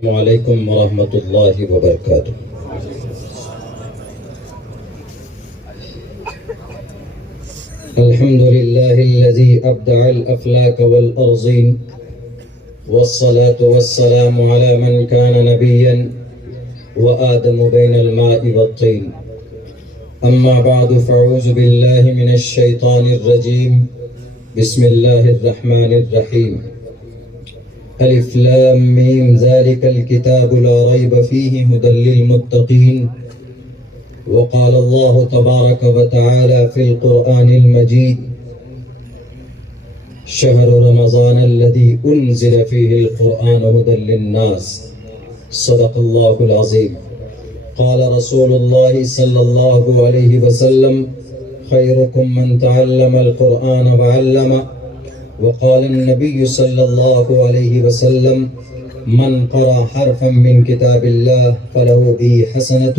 السلام علیکم ورحمۃ اللہ وبرکاتہ۔ الحمد للہ الذی ابدع الافلاک والارضین والصلاة والسلام علی من کان نبیا وآدم بین الماء والطین، اما بعد فاعوذ باللہ من الشیطان الرجیم، بسم اللہ الرحمن الرحیم۔ الف لام میم ذلك الكتاب لا ريب فيه هدى للمتقين، وقال الله تبارك وتعالى في القرآن المجيد: شهر رمضان الذي أنزل فيه القرآن هدى للناس، صدق الله العظيم۔ قال رسول الله صلى الله عليه وسلم: خيركم من تعلم القرآن وعلمه، وقال النبي صلى الله عليه وسلم: من قرأ حرفا من كتاب الله فله به حسنة،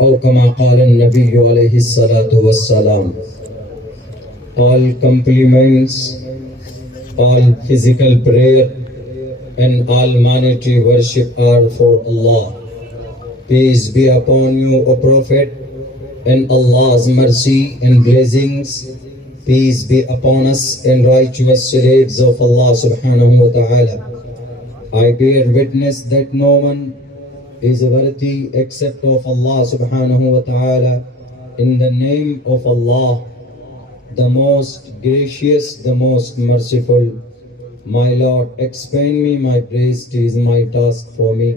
أو كما قال النبي عليه الصلاة والسلام۔ All compliments, all physical prayer and all monetary worship are for Allah. Peace be upon you, O Prophet, and Allah's mercy and blessings. Peace be upon us and righteous slaves of Allah subhanahu wa ta'ala. I bear witness that no one is worthy except of Allah subhanahu wa ta'ala. In the name of Allah, the most gracious, the most merciful. My Lord, expand me my breast is my task for me.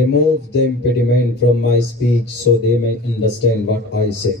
Remove the impediment from my speech so they may understand what I say.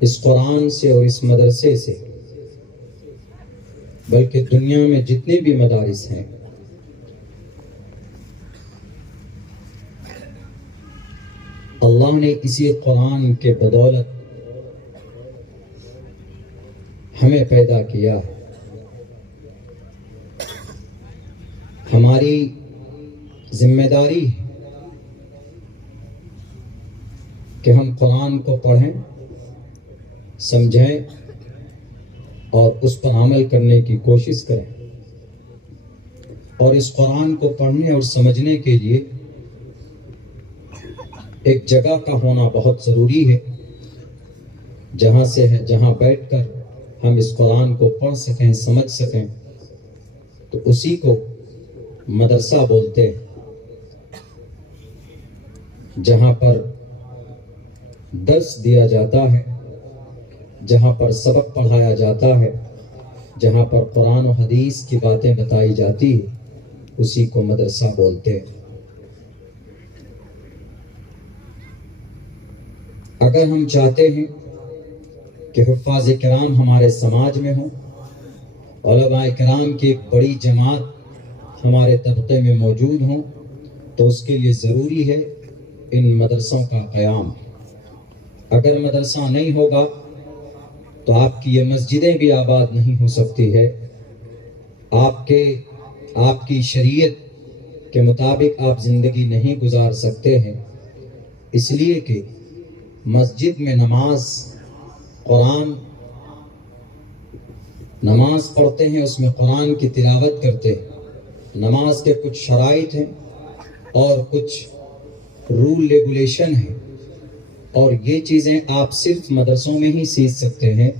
اس قرآن سے اور اس مدرسے سے، بلکہ دنیا میں جتنے بھی مدارس ہیں، اللہ نے اسی قرآن کے بدولت ہمیں پیدا کیا ہے۔ ہماری ذمہ داری ہے کہ ہم قرآن کو پڑھیں، سمجھیں اور اس پر عمل کرنے کی کوشش کریں۔ اور اس قرآن کو پڑھنے اور سمجھنے کے لیے ایک جگہ کا ہونا بہت ضروری ہے، جہاں بیٹھ کر ہم اس قرآن کو پڑھ سکیں، سمجھ سکیں، تو اسی کو مدرسہ بولتے ہیں، جہاں پر درس دیا جاتا ہے، جہاں پر سبق پڑھایا جاتا ہے، جہاں پر قرآن و حدیث کی باتیں بتائی جاتی ہے، اسی کو مدرسہ بولتے ہیں۔ اگر ہم چاہتے ہیں کہ حفاظ کرام ہمارے سماج میں ہوں، علماء کرام کی ایک بڑی جماعت ہمارے طبقے میں موجود ہوں، تو اس کے لیے ضروری ہے ان مدرسوں کا قیام۔ اگر مدرسہ نہیں ہوگا تو آپ کی یہ مسجدیں بھی آباد نہیں ہو سکتی ہے، آپ کی شریعت کے مطابق آپ زندگی نہیں گزار سکتے ہیں، اس لیے کہ مسجد میں نماز پڑھتے ہیں، اس میں قرآن کی تلاوت کرتے ہیں۔ نماز کے کچھ شرائط ہیں اور کچھ رول ریگولیشن ہیں، اور یہ چیزیں آپ صرف مدرسوں میں ہی سیکھ سکتے ہیں،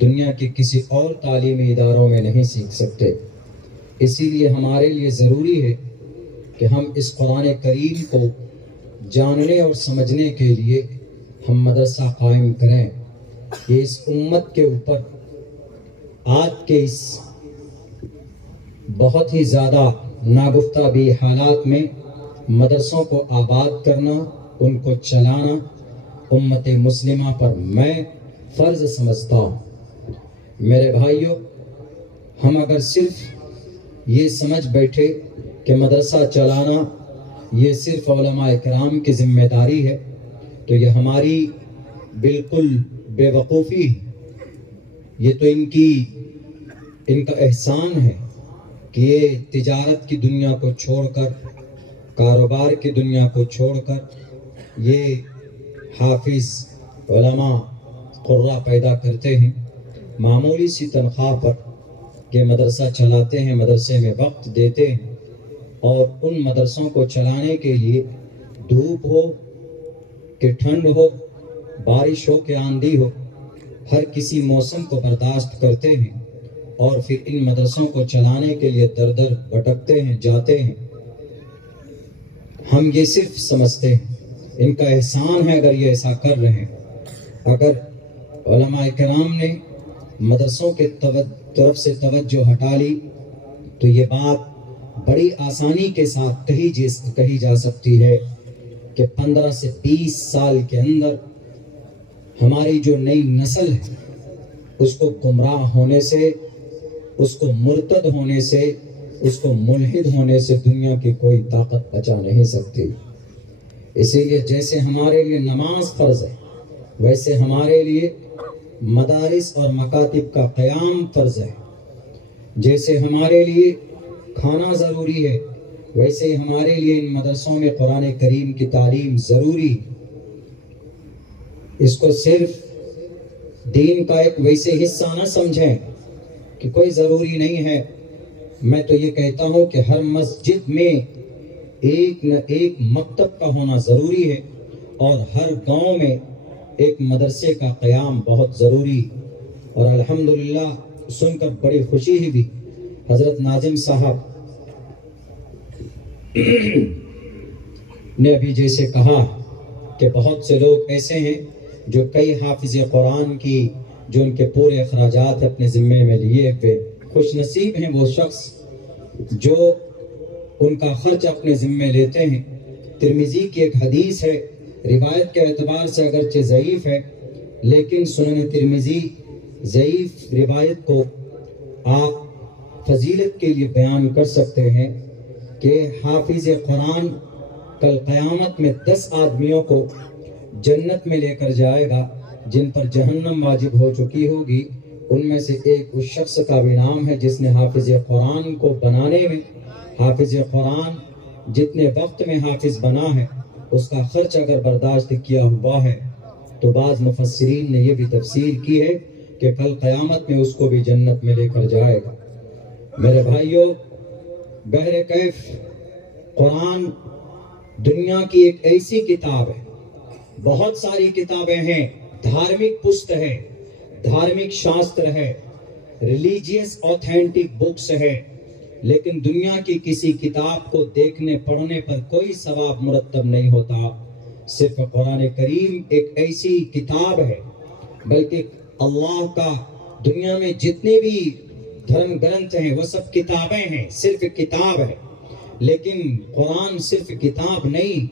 دنیا کے کسی اور تعلیمی اداروں میں نہیں سیکھ سکتے۔ اسی لیے ہمارے لیے ضروری ہے کہ ہم اس قرآن کریم کو جاننے اور سمجھنے کے لیے ہم مدرسہ قائم کریں۔ یہ اس امت کے اوپر آج کے اس بہت ہی زیادہ ناگفتہ بھی حالات میں مدرسوں کو آباد کرنا، ان کو چلانا امت مسلمہ پر میں فرض سمجھتا ہوں۔ میرے بھائیوں، ہم اگر صرف یہ سمجھ بیٹھے کہ مدرسہ چلانا یہ صرف علماء کرام کی ذمہ داری ہے، تو یہ ہماری بالکل بے وقوفی ہے۔ یہ تو ان کا احسان ہے کہ یہ تجارت کی دنیا کو چھوڑ کر، کاروبار کی دنیا کو چھوڑ کر، یہ حافظ علماء قرہ پیدا کرتے ہیں، معمولی سی تنخواہ پر یہ مدرسہ چلاتے ہیں، مدرسے میں وقت دیتے ہیں، اور ان مدرسوں کو چلانے کے لیے دھوپ ہو کہ ٹھنڈ ہو، بارش ہو کہ آندھی ہو، ہر کسی موسم کو برداشت کرتے ہیں، اور پھر ان مدرسوں کو چلانے کے لیے در در بھٹکتے ہیں، جاتے ہیں۔ ہم یہ صرف سمجھتے ہیں، ان کا احسان ہے اگر یہ ایسا کر رہے ہیں۔ اگر علماء کرام نے مدرسوں کے طرف سے توجہ ہٹا لی تو یہ بات بڑی آسانی کے ساتھ کہی جا سکتی ہے کہ 15 سے 20 سال کے اندر ہماری جو نئی نسل ہے، اس کو گمراہ ہونے سے، اس کو مرتد ہونے سے، اس کو ملحد ہونے سے دنیا کی کوئی طاقت بچا نہیں سکتی۔ اسی لیے جیسے ہمارے لیے نماز فرض ہے، ویسے ہمارے لیے مدارس اور مکاتب کا قیام فرض ہے۔ جیسے ہمارے لیے کھانا ضروری ہے، ویسے ہی ہمارے لیے ان مدرسوں میں قرآن کریم کی تعلیم ضروری ہے۔ اس کو صرف دین کا ایک ویسے حصہ نہ سمجھیں کہ کوئی ضروری نہیں ہے۔ میں تو یہ کہتا ہوں کہ ہر مسجد میں ایک نہ ایک مکتب کا ہونا ضروری ہے، اور ہر گاؤں میں ایک مدرسے کا قیام بہت ضروری۔ اور الحمدللہ سن کر بڑی خوشی ہوئی، حضرت ناظم صاحب نے ابھی جیسے کہا کہ بہت سے لوگ ایسے ہیں جو کئی حافظ قرآن کی جو ان کے پورے اخراجات اپنے ذمے میں لیے ہوئے، خوش نصیب ہیں وہ شخص جو ان کا خرچ اپنے ذمے لیتے ہیں۔ ترمذی کی ایک حدیث ہے، روایت کے اعتبار سے اگرچہ ضعیف ہے، لیکن سنن ترمذی ضعیف روایت کو آپ فضیلت کے لیے بیان کر سکتے ہیں کہ حافظ قرآن کل قیامت میں 10 آدمیوں کو جنت میں لے کر جائے گا جن پر جہنم واجب ہو چکی ہوگی. ان میں سے ایک اس شخص کا بھی نام ہے جس نے حافظ قرآن کو بنانے میں، حافظ قرآن جتنے وقت میں حافظ بنا ہے اس کا خرچ اگر برداشت کیا ہوا ہے تو بعض مفسرین نے یہ بھی تفسیر کی ہے کہ کل قیامت میں اس کو بھی جنت میں لے کر جائے گا. میرے بھائیوں، بحر کیف قرآن دنیا کی ایک ایسی کتاب ہے، بہت ساری کتابیں ہیں، دھارمک پست ہے، دھارمک شاستر ہے، ریلیجیس اوتھینٹک بکس ہے، لیکن دنیا کی کسی کتاب کو دیکھنے پڑھنے پر کوئی ثواب مرتب نہیں ہوتا. صرف قرآن کریم ایک ایسی کتاب ہے، بلکہ اللہ کا دنیا میں جتنے بھی دھرم گرنتھ ہیں وہ سب کتابیں ہیں، صرف کتاب ہے. لیکن قرآن صرف کتاب نہیں،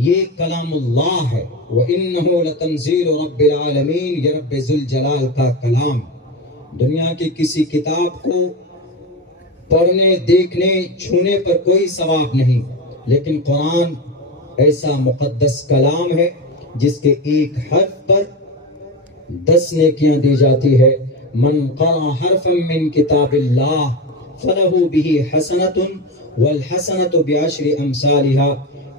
یہ کلام اللہ ہے. وَإِنَّهُ لَتَنزِيلُ رَبِّ الْعَالَمِينَ، یہ رب ذوالجلال کا کلام. دنیا کی کسی کتاب کو پڑھنے، دیکھنے، چھونے پر کوئی ثواب نہیں، لیکن قرآن ایسا مقدس کلام ہے جس کے ایک حرف پر 10 نیکیاں دی جاتی ہے. من قرأ حرفا من کتاب اللہ فلہ بہ حسنۃ والحسنۃ بعشر امثالها،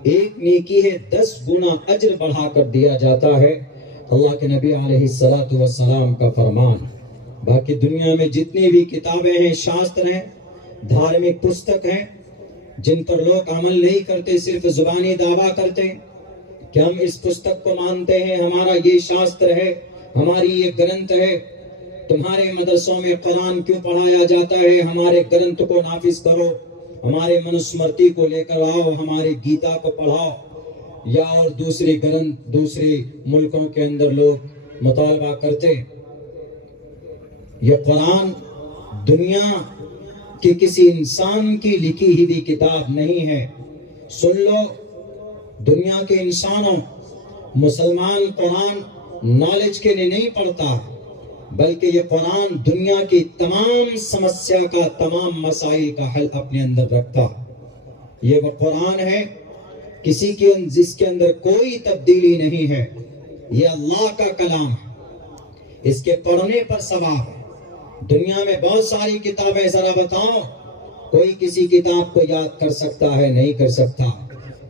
ایک نیکی ہے 10 گنا اجر بڑھا کر دیا جاتا ہے. اللہ کے نبی علیہ الصلوۃ والسلام کا فرمان. باقی دنیا میں جتنی بھی کتابیں ہیں، شاستر ہیں، دھارمک پستک ہیں، جن پر لوگ عمل نہیں کرتے، صرف زبانی دعویٰ کرتے ہیں کہ ہم اس پستک کو مانتے ہیں، ہمارا یہ شاستر ہے، ہماری یہ گرنتھ ہے. تمہارے مدرسوں میں قرآن کیوں پڑھایا جاتا ہے؟ ہمارے گرنتھ کو نافذ کرو، ہمارے منوسمرتی کو لے کر آؤ، ہمارے گیتا کو پڑھاؤ. یا اور دوسری گرنتھ دوسرے ملکوں کے اندر لوگ مطالبہ کرتے. یہ قرآن دنیا کہ کسی انسان کی لکھی ہوئی کتاب نہیں ہے. سن لو، دنیا کے انسانوں، مسلمان قرآن نالج کے لیے نہیں پڑھتا، بلکہ یہ قرآن دنیا کی تمام سمسیا کا، تمام مسائل کا حل اپنے اندر رکھتا. یہ وہ قرآن ہے کسی کے جس کے اندر کوئی تبدیلی نہیں ہے. یہ اللہ کا کلام ہے، اس کے پڑھنے پر ثواب ہے. دنیا میں بہت ساری کتابیں، ذرا بتاؤ کوئی کسی کتاب کو یاد کر سکتا ہے؟ نہیں کر سکتا.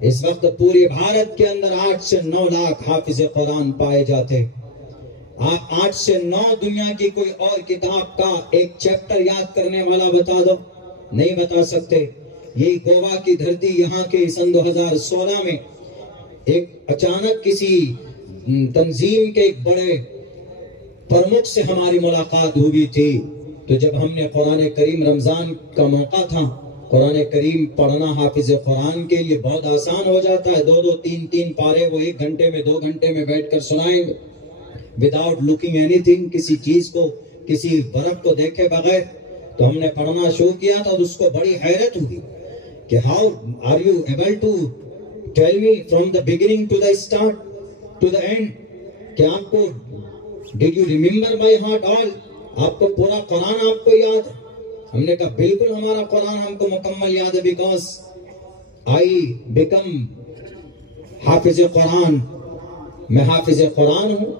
اس وقت پورے بھارت کے اندر 8 سے 9 لاکھ حافظ قرآن پائے جاتے. آپ 8 سے 9 دنیا کی کوئی اور کتاب کا ایک چیپٹر یاد کرنے والا بتا دو، نہیں بتا سکتے. یہ گوا کی دھرتی، یہاں کے سن 2016 میں ایک اچانک کسی تنظیم کے ایک بڑے پرمکھ سے ہماری ملاقات ہوئی تھی. تو جب ہم نے قرآن کریم، رمضان کا موقع تھا، قرآن کریم پڑھنا حافظ قرآن کے لیے بہت آسان ہو جاتا ہے. 2 3 پارے وہ 1 گھنٹے میں 2 گھنٹے میں بیٹھ کر سنائیں گے، وداؤٹ لوکنگ اینی تھنگ، کسی چیز کو، کسی ورق کو دیکھے بغیر. تو ہم نے پڑھنا شروع کیا تھا، اس کو بڑی حیرت ہوئی کہ how are you able to tell me from the beginning to the start to the end, کہ آپ کو did you remember by heart all, آپ کو پورا قرآن آپ کو یاد ہے؟ ہم نے کہا بالکل ہمارا قرآن ہم کو مکمل یاد ہے، بیکاز آئی بیکم حافظ قرآن، میں حافظ قرآن ہوں.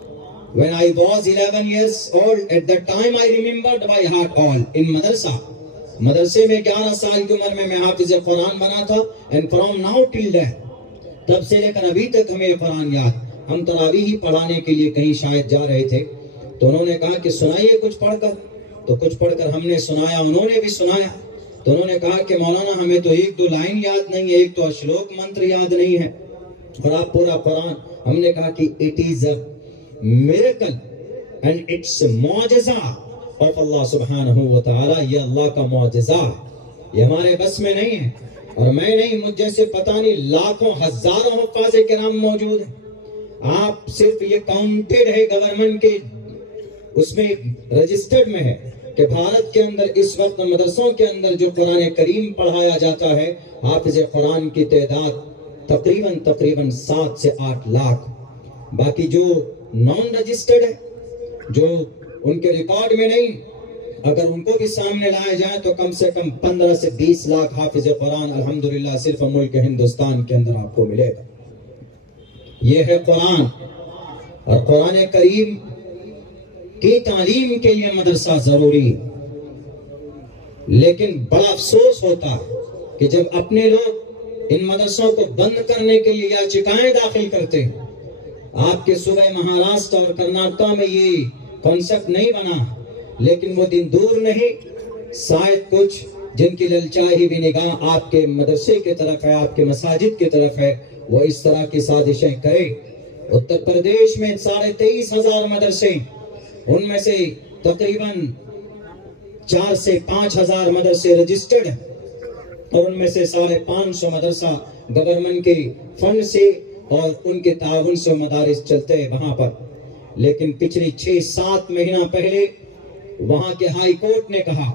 When I was 11 years old, at that time I remembered by heart all in مدرسے میں 11 سال کی عمر میں حافظ قرآن بنا تھا. and from now till then، تب سے لے کر ابھی تک ہمیں قرآن یاد. ہم تراویح ہی پڑھانے کے لیے کہیں شاید جا رہے تھے، تو انہوں نے کہا کہ سنائیے کچھ پڑھ کر. تو کچھ پڑھ کر ہم نے سنایا، انہوں نے بھی سنایا. تو انہوں نے کہا کہ مولانا ہمیں تو 1-2 لائن یاد نہیں ہے، ایک تو اشلوک منتر یاد نہیں ہے، اور آپ پورا قرآن. ہم نے کہا کہ it is a miracle and it's a معجزہ of اللہ سبحانہ و تعالی. یہ اللہ کا معجزہ ہے، یہ ہمارے بس میں نہیں ہے. اور میں نہیں، مجھ جیسے پتہ نہیں لاکھوں ہزاروں حفاظ کرام موجود ہیں. آپ صرف یہ کاؤنٹڈ ہے گورنمنٹ کے اس میں رجسٹرڈ میں ہے کہ بھارت کے اندر اس وقت مدرسوں کے اندر جو قرآن کریم پڑھایا جاتا ہے، حافظ قرآن کی تعداد تقریباً 7 سے 8 لاکھ. باقی جو نان رجسٹرڈ ہے, جو ان کے ریکارڈ میں نہیں, اگر ان کو بھی سامنے لائے جائیں تو کم سے کم 15 سے 20 لاکھ حافظ قرآن الحمدللہ صرف ملک ہندوستان کے اندر آپ کو ملے گا. یہ ہے قرآن, اور قرآن کریم کی تعلیم کے لیے مدرسہ ضروری. لیکن بڑا افسوس ہوتا ہے کہ جب اپنے لوگ ان مدرسوں کو بند کرنے کے لیے یاچکائیں داخل کرتے ہیں. آپ کے صوبہ مہاراشٹر اور کرناٹک میں یہ کانسیپٹ نہیں بنا, لیکن وہ دن دور نہیں, شاید کچھ جن کی للچائی بھی نگاہ آپ کے مدرسے کی طرف ہے, آپ کے مساجد کی طرف ہے, وہ اس طرح کی سازشیں کرے. اتر پردیش میں 23,500 مدرسے, ان میں سے تقریباً 4 سے 5,000 مدرسے رجسٹرڈ ہیں, اور ان میں سے 550 مدرسہ گورنمنٹ کے فنڈ سے اور ان کے تعاون سے مدارس چلتے ہیں وہاں پر. لیکن پچھلی 6-7 مہینہ پہلے وہاں کے ہائی کورٹ نے کہا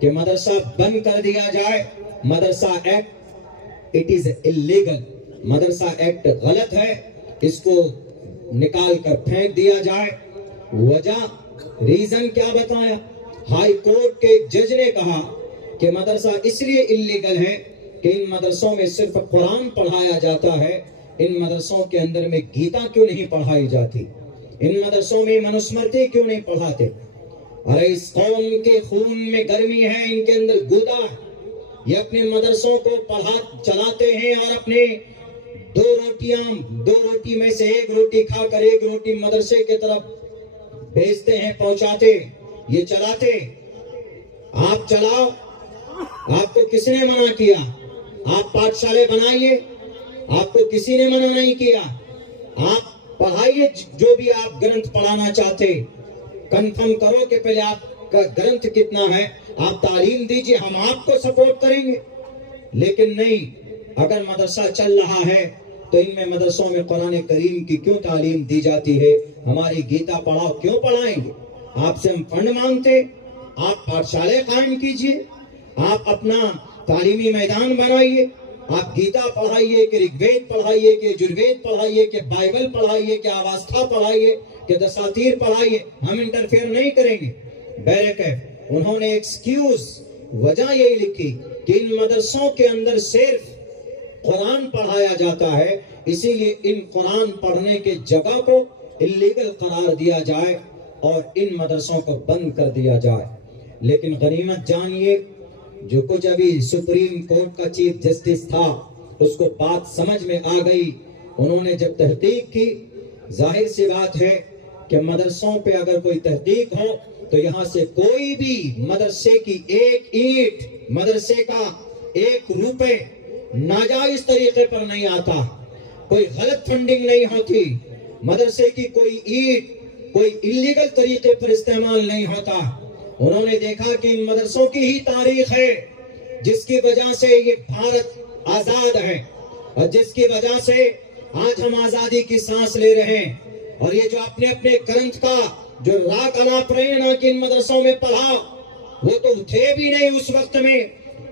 کہ مدرسہ بند کر دیا جائے. مدرسہ ایکٹ اٹ از اللیگل, مدرسہ ایکٹ غلط ہے, اس کو نکال کر پھینک دیا جائے. وجہ ریزن کیا بتایا؟ ہائی کورٹ کے جج نے کہا کہ مدرسہ اس لیے اللیگل ہے کہ ان مدرسوں میں صرف قرآن پڑھایا جاتا ہے, ان مدرسوں کے اندر میں گیتا کیوں نہیں پڑھائی جاتی, ان مدرسوں میں منوسمرتی کیوں نہیں پڑھاتے. ارے اس قوم کے خون میں گرمی ہے, ان کے اندر گودا ہے, یہ اپنے مدرسوں کو پڑھا چلاتے ہیں اور اپنے 2 روٹی میں سے 1 روٹی کھا کر 1 روٹی مدرسے کے طرف بھیجتے ہیں, پہنچاتے, یہ چلاتے. آپ چلاؤ, آپ کو کس نے منع کیا؟ آپ پاٹھشالے بنائیے, آپ کو کسی نے منع نہیں کیا. آپ پڑھائیے جو بھی آپ گرنتھ پڑھانا چاہتے, کنفرم کرو کہ پہلے آپ کا گرنتھ کتنا ہے, آپ تعلیم دیجئے, ہم آپ کو سپورٹ کریں گے. لیکن نہیں, اگر مدرسہ چل رہا ہے تو ان میں مدرسوں میں قرآن کریم کی کیوں تعلیم دی جاتی ہے؟ ہماری گیتا پڑھاؤ کیوں پڑھائیں گے؟ آپ سے ہم فنڈ مانگتے, آپ پاٹھشالے قائم کیجئے, آپ اپنا تعلیمی میدان بنائیے, آپ گیتا پڑھائیے, کہ رگ وید پڑھائیے, کہ یجروید پڑھائیے, کہ بائبل پڑھائیے, کہ آواستھا پڑھائیے, کہ دساتیر پڑھائیے, ہم انٹرفیئر نہیں کریں گے. بیرکیف انہوں نے ایکسکیوز وجہ یہی لکھی کہ ان مدرسوں کے اندر صرف قرآن پڑھایا جاتا ہے, اسی لیے ان قرآن پڑھنے کے جگہ کو اللیگل قرار دیا جائے اور ان مدرسوں کو بند کر دیا جائے. لیکن غنیمت جانیے, جو کچھ ابھی سپریم کورٹ کا چیف جسٹس تھا اس کو بات سمجھ میں آ گئی. انہوں نے جب تحقیق کی, ظاہر سی بات ہے کہ مدرسوں پہ اگر کوئی تحقیق ہو تو یہاں سے کوئی بھی مدرسے کی 1 اینٹ, مدرسے کا 1 روپے ناجائز طریقے پر نہیں آتا, کوئی غلط فنڈنگ نہیں ہوتی, مدرسے کی کوئی اینٹ کوئی اللیگل طریقے پر استعمال نہیں ہوتا. انہوں نے دیکھا کہ ان مدرسوں کی ہی تاریخ ہے جس کی وجہ سے یہ بھارت آزاد ہے, اور جس کی وجہ سے آج ہم آزادی کی سانس لے رہے ہیں. اور یہ جو اپنے اپنے گرنتھ کا جو راگ الاپ رہے ہیں کہ ان مدرسوں میں پڑھا, وہ تو تھے بھی نہیں اس وقت میں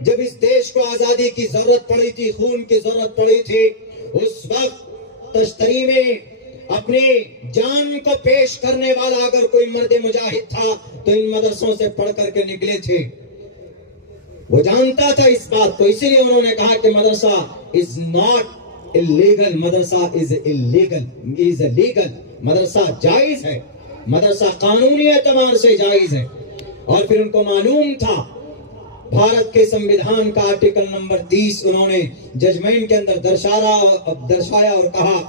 جب اس دیش کو آزادی کی ضرورت پڑی تھی, خون کی ضرورت پڑی تھی. اس وقت تشتری میں اپنے جان کو پیش کرنے والا اگر کوئی مرد مجاہد تھا تو ان مدرسوں سے پڑھ کر کے نکلے تھے. وہ جانتا تھا اس بات کو, اسی لیے انہوں نے کہا کہ مدرسہ از ناٹ illegal, مدرسہ is illegal, is legal, مدرسہ جائز ہے, مدرسہ قانونی اعتبار سے جائز ہے. اور پھر ان کو معلوم تھا بھارت کے سمویدھان کا آرٹیکل نمبر 30 انہوں نے ججمنٹ کے اندر درشایا اور کہا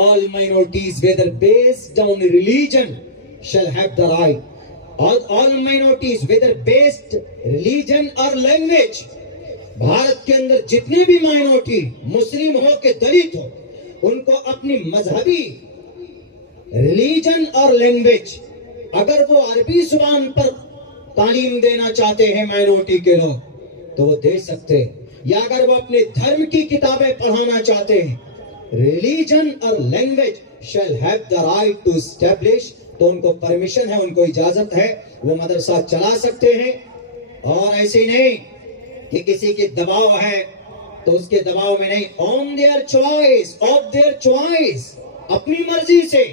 all minorities whether based on religion shall have the right, all minorities whether based religion or language. Bharat کے اندر جتنی بھی مائنورٹی, مسلم ہو کہ دلت ہو, ان کو اپنی مذہبی ریلیجن اور لینگویج, اگر وہ عربی زبان پر تعلیم دینا چاہتے ہیں مائنورٹی کے لوگ تو وہ دے سکتے ہیں, یا اگر وہ اپنے دھرم کی کتابیں پڑھانا چاہتے ہیں, ریلیجن اور language shall have the right to establish, تو ان کو پرمیشن ہے, ان کو اجازت ہے, وہ مدرسہ چلا سکتے ہیں. اور ایسے نہیں کہ کسی کی دباؤ ہے تو اس کے دباؤ میں نہیں, on their choice, of their choice, اپنی مرضی سے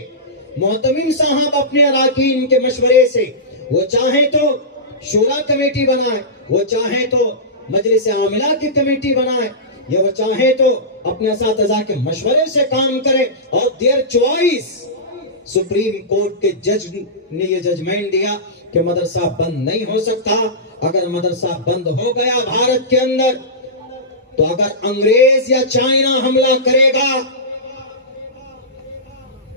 محتمم صاحب اپنے اراکین کے مشورے سے وہ چاہیں تو شورا کمیٹی بنائے، وہ چاہیں تو مجلس عاملہ کی کمیٹی بنائے، یا وہ چاہیں تو اپنے اساتذہ کے مشورے سے کام کرے، اور دیئر چوائس۔ سپریم کورٹ کے جج نے یہ ججمنٹ دیا کہ مدرسہ بند نہیں ہو سکتا۔ اگر مدرسہ بند ہو گیا بھارت کے اندر تو اگر انگریز یا چائنا حملہ کرے گا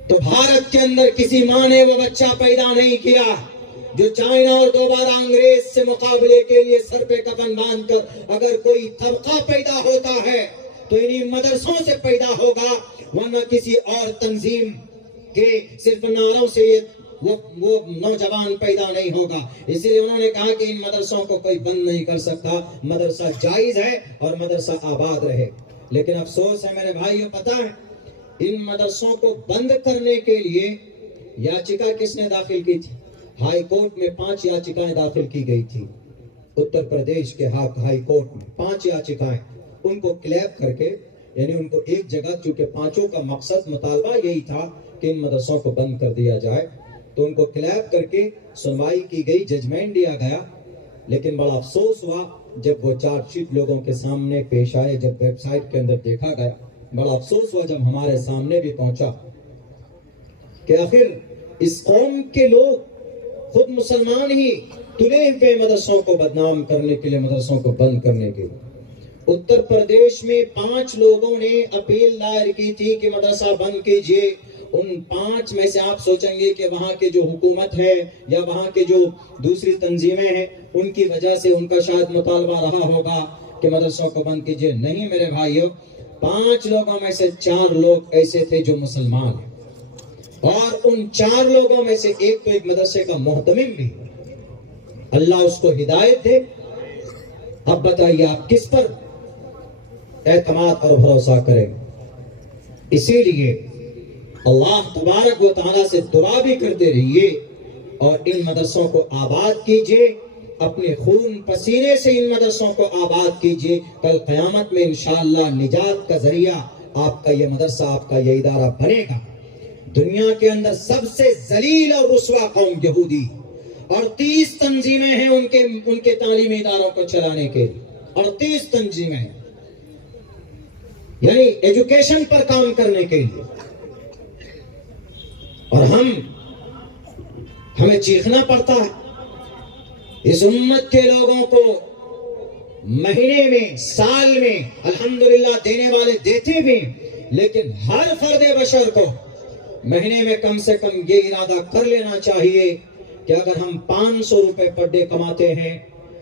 تو بھارت کے اندر کسی ماں نے وہ بچہ پیدا نہیں کیا جو چائنا اور دوبارہ انگریز سے مقابلے کے لیے سر پہ کفن باندھ کر اگر کوئی طبقہ پیدا ہوتا ہے تو انہی مدرسوں سے پیدا ہوگا، ورنہ کسی اور تنظیم کے صرف نعروں سے وہ نوجوان پیدا نہیں ہوگا۔ اس لیے انہوں نے کہا کہ ان مدرسوں کو کوئی بند نہیں کر سکتا، مدرسہ جائز ہے اور مدرسہ آباد رہے۔ لیکن افسوس ہے میرے بھائیو، پتہ ہے ان مدرسوں کو بند کرنے کے لیے یاچکا کس نے داخل کی تھی؟ ہائی کورٹ میں 5 یاچکائیں داخل کی گئی تھی، اتر پردیش کے ہائی کورٹ میں 5 یاچکائیں، ان کو کلیب کر کے، یعنی ان کو ایک جگہ، چونکہ 5 کا مقصد مطالبہ یہی تھا کہ ان مدرسوں کو بند کر دیا جائے، تو ان کو کلیب کر کے سنوائی کی گئی، ججمنٹ دیا گیا۔ لیکن بڑا افسوس ہوا جب وہ چارج شیٹ لوگوں کے سامنے پیش آئے، جب ویب سائٹ کے اندر دیکھا گیا، بڑا افسوس ہوا جب ہمارے سامنے بھی پہنچا کہ آخر اس قوم کے لوگ خود مسلمان ہی تلے ہوئے مدرسوں کو بدنام کرنے کے لیے، مدرسوں کو بند کرنے کے لیے۔ اتر پردیش میں 5 لوگوں نے اپیل دائر کی تھی کہ مدرسہ بند کیجئے۔ ان 5 میں سے آپ سوچیں گے کہ وہاں کے جو حکومت ہے یا وہاں کے جو دوسری تنظیمیں ہیں ان کی وجہ سے ان کا شاید مطالبہ رہا ہوگا کہ مدرسوں کو بند کیجئے۔ نہیں میرے بھائیو، 5 لوگوں میں سے 4 لوگ ایسے تھے جو مسلمان ہیں، اور ان 4 لوگوں میں سے ایک تو ایک مدرسے کا محتمم بھی، اللہ اس کو ہدایت دے۔ اب بتائیے آپ کس پر اعتماد اور بھروسہ کریں؟ اسی لیے اللہ تبارک و تعالیٰ سے دعا بھی کرتے رہیے اور ان مدرسوں کو آباد کیجئے، اپنے خون پسینے سے ان مدرسوں کو آباد کیجئے۔ کل قیامت میں انشاءاللہ نجات کا ذریعہ آپ کا یہ مدرسہ، آپ کا یہ ادارہ بنے گا۔ دنیا کے اندر سب سے ذلیل اور رسوا قوم یہودی، اور 30 تنظیمیں ہیں ان کے تعلیمی اداروں کو چلانے کے لیے، اور 30 تنظیمیں ہیں یعنی ایجوکیشن پر کام کرنے کے لیے، اور ہمیں چیخنا پڑتا ہے اس امت کے لوگوں کو مہینے میں، سال میں الحمدللہ دینے والے دیتے بھی، لیکن ہر فرد بشر کو مہینے میں کم سے کم یہ ارادہ کر لینا چاہیے کہ اگر ہم 500 روپے پر ڈے کماتے ہیں،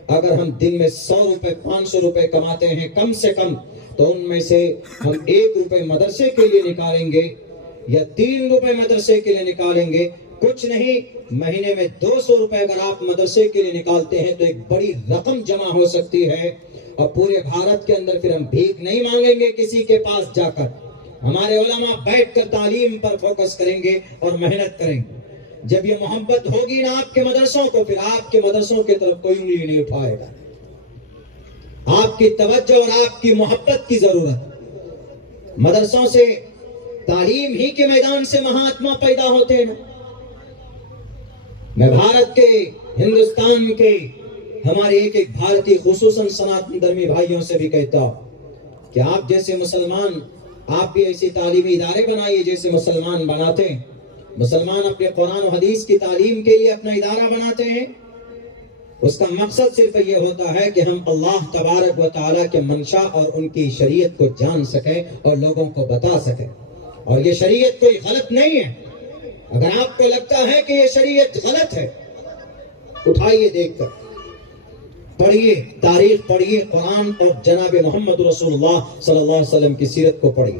اگر ہم دن میں 100 روپے 500 روپے کماتے ہیں کم سے کم، تو ان میں سے ہم 1 روپے مدرسے کے لیے نکالیں گے یا 3 روپے مدرسے کے لیے نکالیں گے، کچھ نہیں، مہینے میں 200 روپے اگر آپ مدرسے کے لیے نکالتے ہیں تو ایک بڑی رقم جمع ہو سکتی ہے، اور پورے بھارت کے اندر پھر ہم بھیک نہیں مانگیں گے کسی کے پاس جا کر، ہمارے علماء بیٹھ کر تعلیم پر فوکس کریں گے اور محنت کریں گے۔ جب یہ محبت ہوگی نا آپ کے مدرسوں کو، پھر آپ کے مدرسوں کی طرف کوئی انگلی نہیں اٹھائے گا۔ آپ کی توجہ اور آپ کی محبت کی ضرورت۔ مدرسوں سے تعلیم ہی کے میدان سے مہاتما پیدا ہوتے ہیں۔ میں بھارت کے، ہندوستان کے ہمارے ایک ایک بھارتی، خصوصاً سناتن دھرمی بھائیوں سے بھی کہتا ہوں کہ آپ جیسے مسلمان، آپ بھی ایسی تعلیمی ادارے بنائیے جیسے مسلمان بناتے ہیں۔ مسلمان اپنے قرآن و حدیث کی تعلیم کے لیے اپنا ادارہ بناتے ہیں، اس کا مقصد صرف یہ ہوتا ہے کہ ہم اللہ تبارک و تعالیٰ کے منشا اور ان کی شریعت کو جان سکیں اور لوگوں کو بتا سکیں۔ اور یہ شریعت کوئی غلط نہیں ہے، اگر آپ کو لگتا ہے کہ یہ شریعت غلط ہے، اٹھائیے دیکھ کر، پڑھیے تاریخ، پڑھیے قرآن اور جناب محمد رسول اللہ صلی اللہ علیہ وسلم کی سیرت کو پڑھیے۔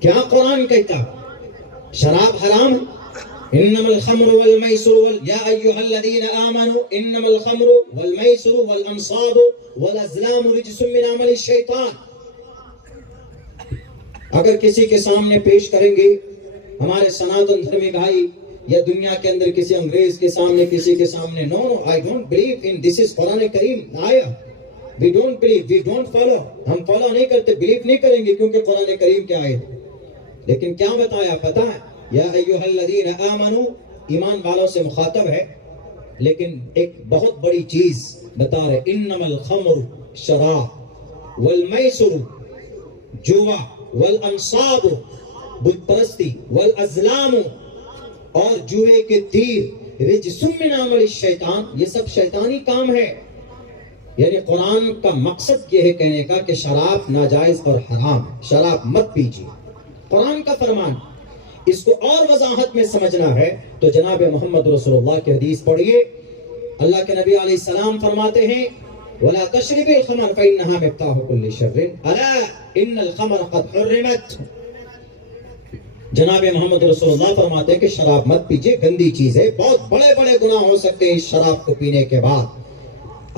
کیا قرآن کہتا؟ شراب حرام ہے، انما الخمر والمیسر یا ایھا الذین آمنوا انما الخمر والمیسر والانصاب والازلام رجس من عمل الشیطان۔ اگر کسی کے سامنے پیش کریں گے ہمارے سناتن دھرمی بھائی، یا دنیا کے اندر کسی انگریز کے سامنے، کسی کے سامنے، نو I don't believe in this is قرآن کریم آیا، we don't believe, we don't follow، ہم فالو نہیں کرتے، بلیو نہیں کریں گے کیونکہ قرآن کریم کیا آیت۔ لیکن کیا بتایا پتہ ہے؟ یا ایھا الذین آمنو، ایمان والوں سے مخاطب ہے، لیکن ایک بہت بڑی چیز بتا رہے، انما الخمر شراب والمیسر جوا والانصاب بت پرستی والازلام اور جوئے کے تیر رجس من عمل الشیطان، یہ سب شیطانی کام ہے. یعنی قرآن کا مقصد یہ ہے کہنے کا کہ شراب ناجائز اور حرام ہے، شراب مت پیجیے، قرآن کا فرمان. اس کو اور وضاحت میں سمجھنا ہے تو جناب محمد رسول اللہ کی حدیث پڑھیے. اللہ کے نبی علیہ السلام فرماتے ہیں وَلَا تَشْرِبِ الْخَمْرَ فَإِنَّهَا مِفْتَاحُ كُلِّ شَرٍّ أَلَا إِنَّ الْخَمْرَ قَدْ حُرِّمَتْ. جناب محمد رسول اللہ فرماتے ہیں کہ شراب مت پیجیے، گندی چیز ہے، بہت بڑے بڑے گناہ ہو سکتے ہیں اس شراب کو پینے کے بعد.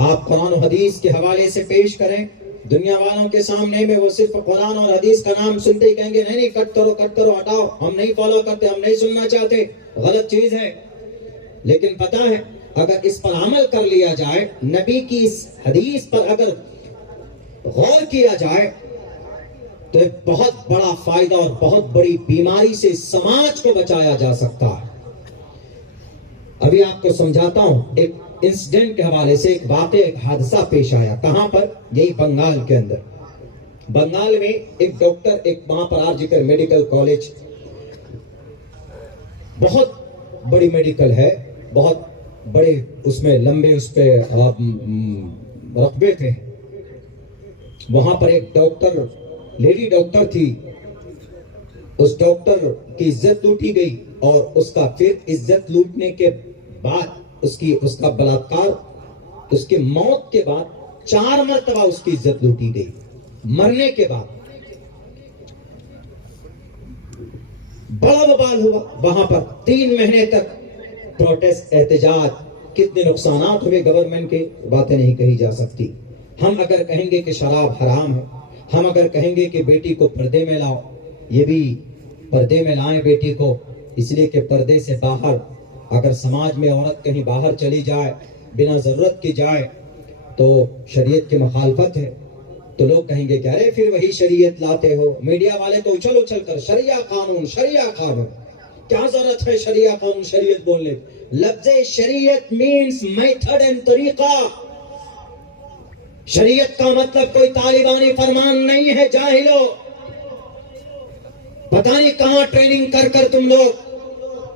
آپ قرآن و حدیث کے حوالے سے پیش کریں، دنیا والوں کے سامنے میں وہ صرف قرآن اور حدیث کا نام سنتے ہی کہیں گے نہیں کٹ کرو ہٹاؤ، ہم نہیں فالو کرتے، ہم نہیں سننا چاہتے، غلط چیز ہے. لیکن پتہ ہے اگر اس پر عمل کر لیا جائے، نبی کی اس حدیث پر اگر غور کیا جائے تو ایک بہت بڑا فائدہ اور بہت بڑی بیماری سے سماج کو بچایا جا سکتا ہے. ابھی آپ کو سمجھاتا ہوں ایک انسیڈنٹ کے حوالے سے، ایک واقعہ، ایک حادثہ پیش آیا. کہاں پر؟ یہی بنگال کے اندر. بنگال میں ایک ڈاکٹر، ایک وہاں پر آرجیکر میڈیکل کالج، بہت بڑی میڈیکل ہے، بہت بڑے اس میں لمبے اس پہ رقبے تھے. وہاں پر ایک ڈاکٹر، لیڈی ڈاکٹر تھی، اس ڈاکٹر کی عزت لوٹی گئی اور اس کا پھر عزت لوٹنے کے بعد اس کا بلاತ್ಕಾರ، اس کی موت کے بعد 4 مرتبہ اس کی عزت لوٹی گئی. مرنے کے بعد بڑا ببال ہوا وہاں پر. 3 مہینے تک پروٹیسٹ، احتجاج، کتنے نقصانات ہوئے گورنمنٹ کے، باتیں نہیں کہی جا سکتی. ہم اگر کہیں گے کہ شراب حرام ہے، ہم اگر کہیں گے کہ بیٹی کو پردے میں لاؤ، یہ بھی پردے میں لائیں بیٹی کو، اس لیے کہ پردے سے باہر اگر سماج میں عورت کہیں باہر چلی جائے بنا ضرورت کی جائے تو شریعت کی مخالفت ہے. تو لوگ کہیں گے کہ ارے پھر وہی شریعت لاتے ہو. میڈیا والے تو اچھل کر شریعہ قانون، کیا ضرورت ہے شریعہ قانون شریعت بولنے. لفظ شریعت مینز میتھڈ اینڈ طریقہ. شریعت کا مطلب کوئی طالبانی فرمان نہیں ہے جاہلو. پتہ نہیں کہاں ٹریننگ کر تم لوگ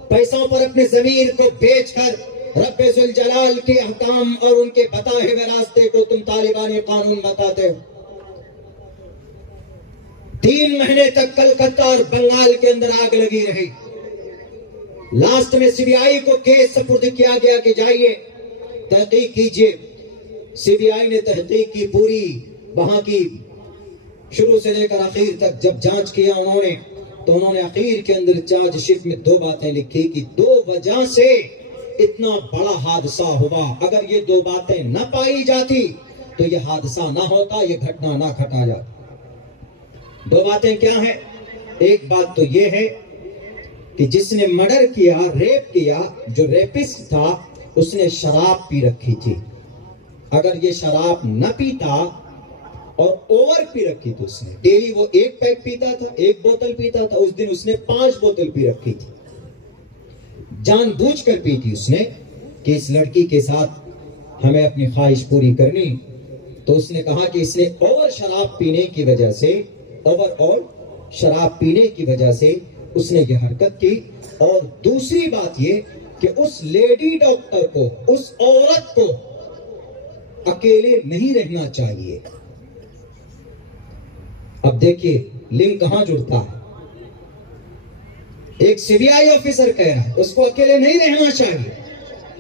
پیسوں پر اپنے ضمیر کو بیچ کر رب ذوالجلال کے احکام اور ان کے بتائے ہوئے راستے کو تم طالبانی قانون بتاتے ہو. 3 مہینے تک کلکتہ اور بنگال کے اندر آگ لگی رہی. لاسٹ میں سی بی آئی کو کیس سپرد کیا گیا کہ جائیے تحقیق کیجئے. سی بی آئی نے تحقیق کی پوری، وہاں کی شروع سے لے کر آخر تک جب جانچ کیا انہوں نے آخر کے اندر چارج شیٹ میں 2 باتیں لکھی کہ 2 وجہ سے اتنا بڑا حادثہ ہوا. اگر یہ 2 باتیں نہ پائی جاتی تو یہ حادثہ نہ ہوتا، یہ گھٹنا نہ گھٹا جاتا. 2 باتیں کیا ہیں؟ ایک بات تو یہ ہے کہ جس نے مرڈر کیا، ریپ کیا، جو ریپسٹ تھا اس نے شراب پی رکھی تھی. اگر یہ شراب نہ پیتا اور اوور پی رکھی تھی، اس نے ڈیلی وہ 1 پیک پیتا تھا، 1 بوتل پیتا تھا، اس دن اس نے 5 بوتل پی رکھی تھی. جان بوجھ کر پی تھی اس نے کہ اس لڑکی کے ساتھ ہمیں اپنی خواہش پوری کرنی. تو اس نے کہا کہ اس نے اوور شراب پینے کی وجہ سے، اوور شراب پینے کی وجہ سے اس نے یہ حرکت کی. اور دوسری بات یہ کہ اس لیڈی ڈاکٹر کو، اس عورت کو اکیلے نہیں رہنا چاہیے. اب دیکھیے لنک کہاں جڑتا ہے. ایک سی بی آئی آفیسر کہہ رہا ہے اس کو اکیلے نہیں رہنا چاہیے.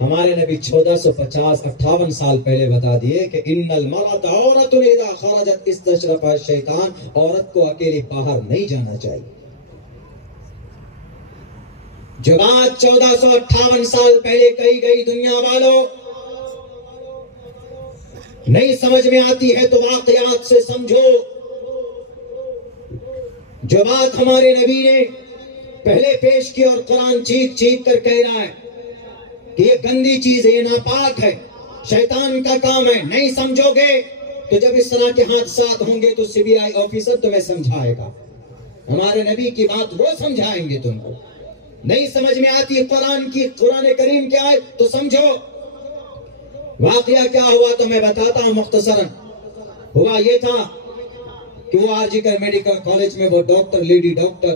ہمارے نبی 1450-58 سال پہلے بتا دیے کہ ان المرأۃ عورۃ اذا خرجت استشرفها الشیطان، عورت کو اکیلے باہر نہیں جانا چاہیے. جو بات 1458 سال پہلے کہی گئی دنیا والوں نہیں سمجھ میں آتی ہے تو واقعات سے سمجھو. جو بات ہمارے نبی نے پہلے پیش کی اور قرآن چیخ چیخ کر کہہ رہا ہے کہ یہ گندی چیز ہے، یہ ناپاک ہے، شیطان کا کام ہے، نہیں سمجھو گے تو جب اس طرح کے حادثات ہوں گے تو سی بی آئی آفیسر تمہیں سمجھائے گا. ہمارے نبی کی بات وہ سمجھائیں گے تم کو. نہیں سمجھ میں آتی قرآن کریم کیا ہے تو سمجھو. واقعہ کیا ہوا تو میں بتاتا ہوں مختصراً. ہوا یہ تھا کہ وہ آر جی کر میڈیکل کالج میں وہ ڈاکٹر, لیڈی ڈاکٹر,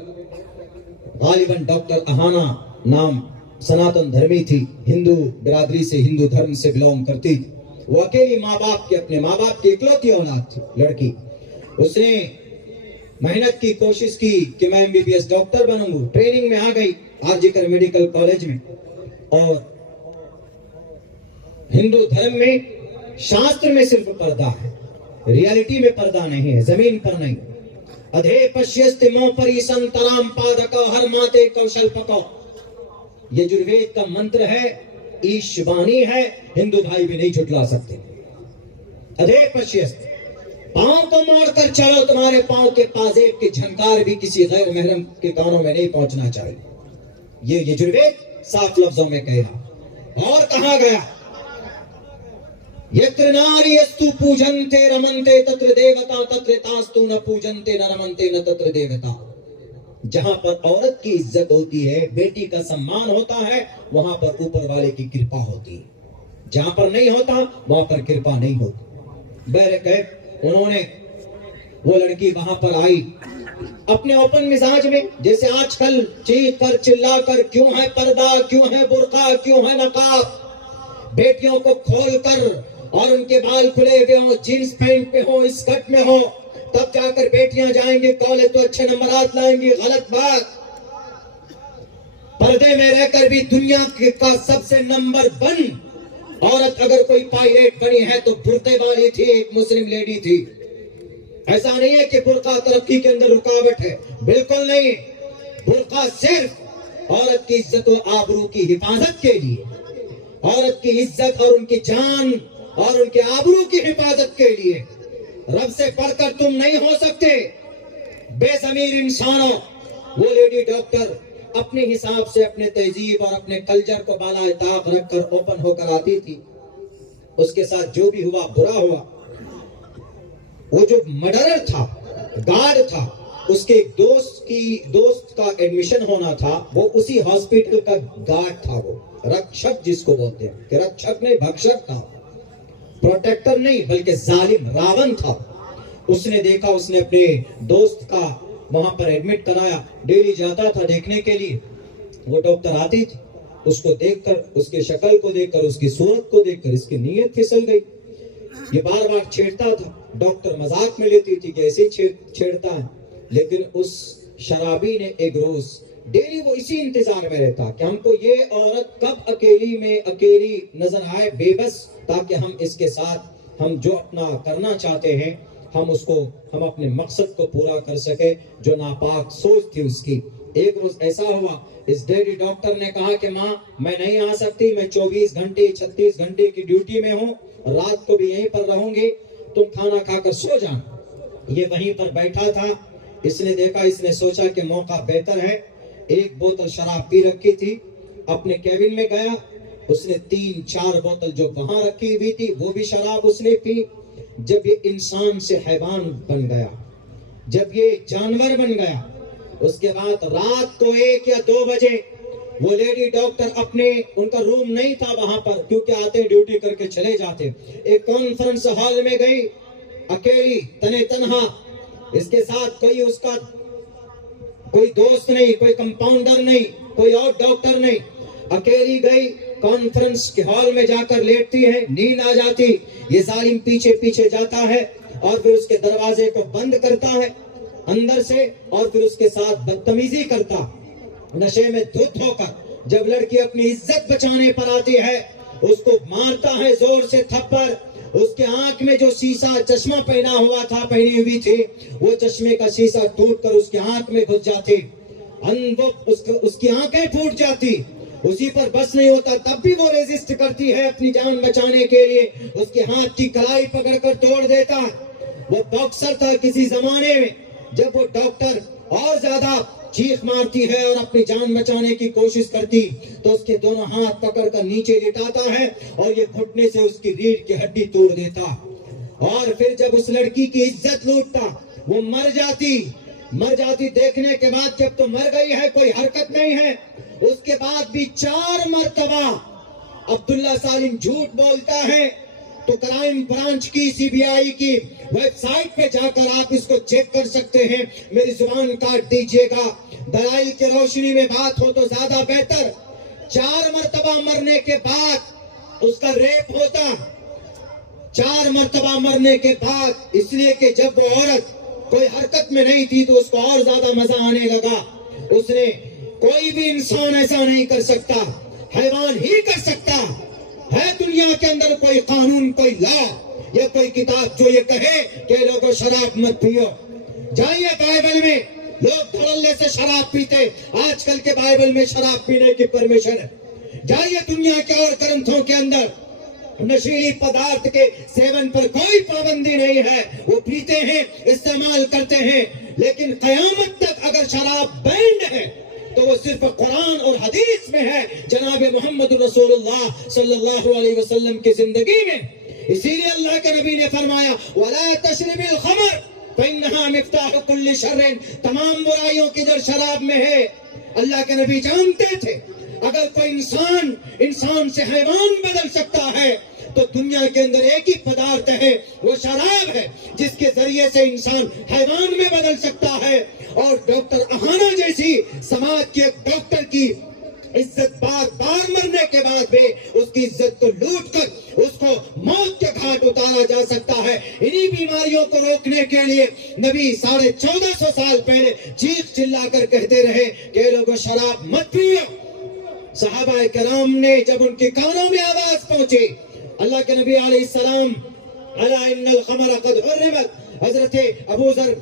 غالباً ڈاکٹر اہانا نام, سناتن دھرمی تھی, ہندو برادری سے, ہندو دھرم سے بلونگ کرتی تھی. وہ اکیلی اپنے ماں باپ کی اکلوتی اولاد تھی, لڑکی. اس نے محنت کی, کوشش کی کہ میں MBBS ڈاکٹر بنوں گا. ٹریننگ میں آ گئی آر جی کر میڈیکل کالج میں. اور ہندو دھرم میں شاستر میں صرف پردہ ہے, ریالٹی میں پردہ نہیں ہے, زمین پر نہیں. ادھے پشیست مو پری سنترام پادکا ہر ماتے کوشل پکو. یہ یجروید کا منتر ہے, ایش بانی ہے, ہندو بھائی بھی نہیں جھٹلا سکتے. ادھے پشیست, پاؤں کو موڑ کر چلو, تمہارے پاؤں کے پازیب کی جھنکار بھی کسی غیر محرم کے کانوں میں نہیں پہنچنا چاہیے. یہ یجروید صاف لفظوں میں کہا. اور کہا گیا یتر ناری استو پوجنتے رمنتے تتر دیوتا تتر تاستو نہ پوجنتے نہ رمنتے نہ تتر دیوتا. جہاں پر عورت کی عزت ہوتی ہے, بیٹی کا سمان ہوتا ہے, وہاں پر اوپر والے کی کرپا ہوتی ہے. جہاں پر نہیں ہوتا وہاں پر کرپا نہیں ہوتی. بہرکیف انہوں نے, وہ لڑکی وہاں پر آئی اپنے اوپن مزاج میں, جیسے آج کل چیخ کر چلا کر کیوں ہے پردہ, کیوں ہے برقع, کیوں ہے نقاب, بیٹیوں کو کھول کر اور ان کے بال کھلے ہوئے ہوں, جینس پینٹ پہ ہو, اسکرٹ میں ہو, تب جا کر بیٹیاں جائیں گے کالج تو اچھے نمبرات لائیں گی. غلط بات. پردے میں رہ کر بھی دنیا کا سب سے نمبر 1 عورت اگر کوئی پائلٹ بنی ہے تو برقعے والی تھی, ایک مسلم لیڈی تھی. ایسا نہیں ہے کہ برقع ترقی کے اندر رکاوٹ ہے, بالکل نہیں. برقع صرف عورت کی عزت و آبرو کی حفاظت کے لیے, عورت کی عزت اور ان کی جان اور ان کے آبرو کی حفاظت کے لیے. رب سے پڑھ کر تم نہیں ہو سکتے بے ضمیر انسانوں. وہ لیڈی ڈاکٹر اپنے حساب سے اپنے تہذیب اور اپنے کلچر کو بالائے طاق رکھ کر اوپن ہو کر آتی تھی. اس کے ساتھ جو بھی ہوا برا ہوا. وہ جو مرڈرر تھا, گارڈ تھا, اس کے دوست کا ایڈمیشن ہونا تھا, وہ اسی ہاسپٹل کا گارڈ تھا. وہ رکشک جس کو بولتے ہیں, کہ رکشک نہیں بھکشک تھا, پروٹیکٹر نہیں بلکہ ظالم راون تھا. اس نے دیکھا, اس نے اپنے دوست کا وہاں پر ایڈمٹ کرایا, ڈیلی جاتا تھا دیکھنے کے لیے. وہ ڈاکٹر آتی تھی, اس کو دیکھ کر, اس کے شکل کو دیکھ کر, اس کی صورت کو دیکھ کر اس کی نیت پھسل گئی. یہ بار بار چھیڑتا تھا, ڈاکٹر مذاق میں لیتی تھی کہ ایسے چھیڑتا ہے. لیکن اس شرابی نے ایک روز, ڈیلی وہ اسی انتظار میں رہتا کہ ہم کو یہ عورت کب اکیلی نظر آئے بے بس, تاکہ ہم اس کے ساتھ ہم جو اپنا کرنا چاہتے ہیں ہم اپنے مقصد کو پورا کر سکے, جو ناپاک سوچ تھی اس کی. ایک روز ایسا ہوا, اس لیڈی ڈاکٹر نے کہا کہ ماں میں نہیں آ سکتی, میں 24 گھنٹے 36 گھنٹے کی ڈیوٹی میں ہوں, رات کو بھی یہیں پر رہوں گی, تم کھانا کھا کر سو جانا. یہ وہیں پر بیٹھا تھا. اس نے دیکھا, اس نے سوچا کہ موقع بہتر ہے. ایک بوتل شراب پی رکھی تھی, اپنے کیبن میں گیا, اس نے 3-4 بوتل جو وہاں رکھی ہوئی تھی وہ بھی شراب اس نے پی. جب یہ انسان سے حیوان بن گیا, جب یہ جانور بن گیا, اس کے بعد رات کو 1 یا 2 بجے وہ لیڈی ڈاکٹر ان کا روم نہیں تھا وہاں پر, کیونکہ آتے ڈیوٹی کر کے چلے جاتے, ایک کانفرنس ہال میں گئی اکیلی تنے تنہا. اس کے ساتھ کوئی دوست نہیں, کوئی کمپاؤنڈر نہیں, کوئی اور ڈاکٹر نہیں. اکیلی گئی کانفرنس کے ہال میں, جا کر لیٹتی ہے, نیند آ جاتی. یہ ظالم پیچھے پیچھے جاتا ہے اور پھر اس کے دروازے کو بند کرتا ہے اندر سے, اور پھر اس کے ساتھ بدتمیزی کرتا, نشے میں دھت ہو کر. جب لڑکی اپنی عزت بچانے پر آتی ہے, اس کو مارتا ہے زور سے تھپڑ. اس کے آنکھ میں جو شیشہ چشمہ پہنی ہوئی تھی, وہ چشمے کا شیشہ ٹوٹ کر اس کے آنکھ میں گھس جاتی, اس کی آنکھیں پھوٹ جاتی. اسی پر بس نہیں ہوتا, تب بھی وہ ریزسٹ کرتی ہے اپنی جان بچانے کے لیے. اس کے ہاتھ کی کلائی پکڑ کر توڑ دیتا. وہ باکسر تھا کسی زمانے میں. جب وہ ڈاکٹر اور زیادہ چیخ مارتی ہے اور اپنی جان بچانے کی کوشش کرتی, تو اس کے دونوں ہاتھ پکڑ کر نیچے لٹاتا ہے اور یہ گھٹنے سے اس کی ریڑھ کی ہڈی توڑ دیتا. اور پھر جب اس لڑکی کی عزت لوٹتا, وہ مر جاتی. مر جاتی دیکھنے کے بعد جب تو مر گئی ہے کوئی حرکت نہیں ہے، اس کے بعد بھی 4 مرتبہ عبداللہ سالم جھوٹ بولتا ہے، تو کرائم برانچ کی CBI کی ویب سائٹ پہ جا کر آپ اس کو چیک کر سکتے ہیں. میری زبان کاٹ دیجئے گا، دلائل کی روشنی میں بات ہو تو زیادہ بہتر. 4 مرتبہ مرنے کے بعد اس کا ریپ ہوتا، 4 مرتبہ مرنے کے بعد، اس لیے کہ جب وہ عورت کوئی حرکت میں نہیں تھی تو اس کو اور زیادہ مزہ آنے لگا. اس نے کوئی بھی انسان ایسا نہیں کر سکتا، حیوان ہی کر سکتا ہے. دنیا کے اندر کوئی قانون، کوئی لا یا کوئی کتاب جو یہ کہے کہ لوگوں شراب مت پیو؟ جائیے بائبل میں، لوگ دھڑلے سے شراب پیتے، آج کل کے بائبل میں شراب پینے کی پرمیشن ہے. جائیے دنیا کے اور گرنتھوں کے اندر نشیلی پدارتھ کے سیون پر کوئی پابندی نہیں ہے، وہ پیتے ہیں، استعمال کرتے ہیں. لیکن قیامت تک اگر شراب بینڈ ہے تو وہ صرف قرآن اور حدیث میں ہے، جناب محمد رسول اللہ صلی اللہ علیہ وسلم کی زندگی میں. اسی لیے اللہ کے نبی نے فرمایا وَلَا تَشْرِبِ الْخَمْرَ فَإِنَّهَا مِفْتَاحُ كُلِّ شَرٍ. تمام برائیوں کی جڑ شراب میں ہے. اللہ کے نبی جانتے تھے اگر کوئی انسان سے حیوان بدل سکتا ہے تو دنیا کے اندر ایک ہی پدارتھ ہے، وہ شراب ہے، جس کے ذریعے سے انسان حیوان میں بدل سکتا ہے. اور ڈاکٹر اہانا جیسی سماج کے ایک ڈاکٹر کی عزت بار مرنے کے بعد بھی اس کی عزت کو لوٹ کر اس کو موت کے گھاٹ اتارا جا سکتا ہے. انہی بیماریوں کو روکنے کے لیے نبی 1450 سال پہلے چیخ چلا کر کہتے رہے کہ لوگوں شراب مت پیو. صحابہ کرام نے جب ان کے کانوں میں آواز پہنچی، اللہ کے نبی علیہ السلام الا ان الخمر قد حرمت، حضرت ابو ذر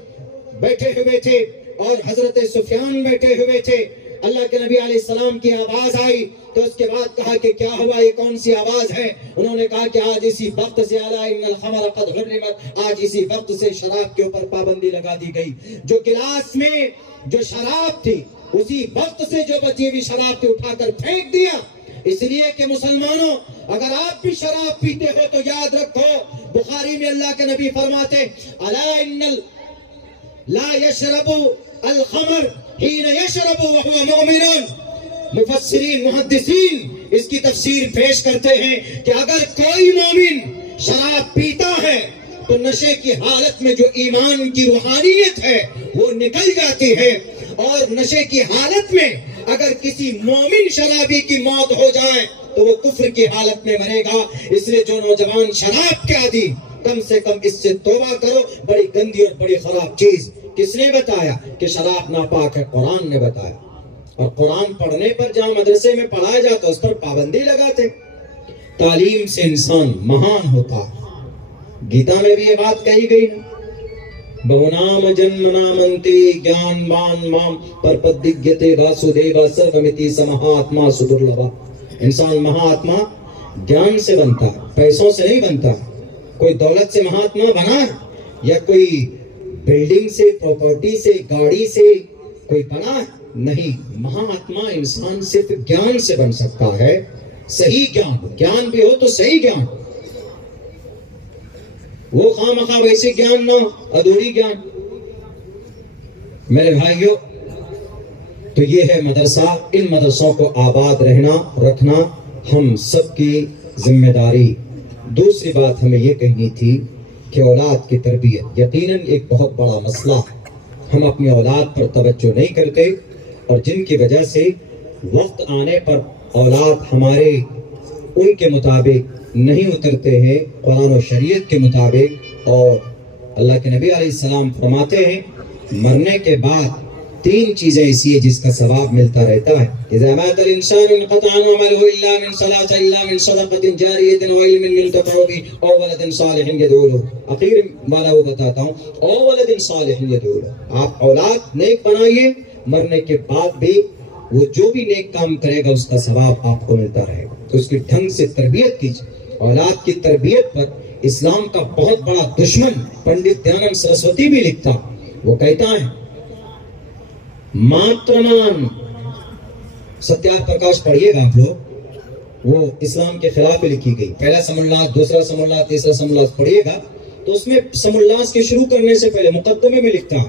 بیٹھے ہوئے تھے اور حضرت سفیان بیٹھے ہوئے تھے. اللہ کے نبی علیہ السلام کی آواز آئی تو اس کے بعد کہا کہ کیا ہوا، یہ کون سی آواز ہے؟ انہوں نے کہا کہ آج اسی وقت سے الا ان الخمر قد حرمت، آج اسی وقت سے شراب کے اوپر پابندی لگا دی گئی. جو گلاس میں جو شراب تھی اسی وقت سے جو بچی ہوئی شراب تھی اٹھا کر پھینک دیا. اس لیے کہ مسلمانوں اگر آپ بھی شراب پیتے ہو تو یاد رکھو، بخاری میں اللہ کے نبی فرماتے الا ان لا يشرب الخمر حين يشرب وهو مؤمن. مفسرین محدثین اس کی تفسیر پیش کرتے ہیں کہ اگر کوئی مومن شراب پیتا ہے تو نشے کی حالت میں جو ایمان کی روحانیت ہے وہ نکل جاتی ہے، اور نشے کی حالت میں اگر کسی مومن شرابی کی موت ہو جائے تو وہ کفر کی حالت میں مرے گا. اس لیے جو نوجوان شراب کے عادی، کم سے کم اس سے توبہ کرو. بڑی گندی اور بڑی خراب چیز. کس نے بتایا کہ شراب ناپاک ہے؟ قرآن نے بتایا. اور قرآن پڑھنے پر جہاں مدرسے میں پڑھایا جاتا اس پر پابندی لگاتے. تعلیم سے انسان مہان ہوتا ہے. گیتا میں بھی یہ بات کہی گئی نا، بہنام جنمنامنتی گیان مان مام پرپدگیتے واسودیوا سرومتی سمہاتما سدرلبھا. انسان مہاتما گیان سے بنتا ہے، پیسوں سے نہیں بنتا. کوئی دولت سے مہاتما بنا ہے یا کوئی بلڈنگ سے، پراپرٹی سے، گاڑی سے کوئی بنا ہے؟ نہیں. مہاتما انسان صرف گیان سے بن سکتا ہے. صحیح گیان بھی ہو تو صحیح گیان، وہ خواہ ویسے گیان نہ ہو، ادھوری گیان. میرے بھائیوں، تو یہ ہے مدرسہ. ان مدرسوں کو آباد رکھنا ہم سب کی ذمہ داری. دوسری بات ہمیں یہ کہنی تھی کہ اولاد کی تربیت یقیناً ایک بہت بڑا مسئلہ ہے. ہم اپنی اولاد پر توجہ نہیں کرتے اور جن کی وجہ سے وقت آنے پر اولاد ہمارے ان کے مطابق نہیں اترتے ہیں، قرآن و شریعت کے مطابق. اور اللہ کے نبی علیہ السلام فرماتے ہیں مرنے کے بعد 3 چیزیں ایسی ہیں جس کا ثواب ملتا رہتا ہے. اذا مات الانسان انقطع عمله الا من صلاة الا من صدقة جاریة وعلم ينتفع به او ولد صالح يدعو له. اخیر والا وہ بتاتا ہوں، او ولد صالح يدعو له. آپ اولاد نیک بنائیے، مرنے کے بعد بھی وہ جو بھی نیک کام کرے گا اس کا ثواب آپ کو ملتا رہے گا. تو اس کی ڈھنگ سے تربیت کیجیے. اولاد کی تربیت پر اسلام کا بہت بڑا دشمن پنڈت دیانند سرسوتی بھی لکھتا. وہ کہتا ہے ماترمان ستیہ پرکاش پڑھیے گا آپ لوگ، وہ اسلام کے خلاف لکھی گئی. پہلا سمولاس، دوسرا سمولاس، تیسرا سمولاس پڑھیے گا تو اس میں سمولاس کے شروع کرنے سے پہلے مقدمے میں لکھتا ہے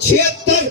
76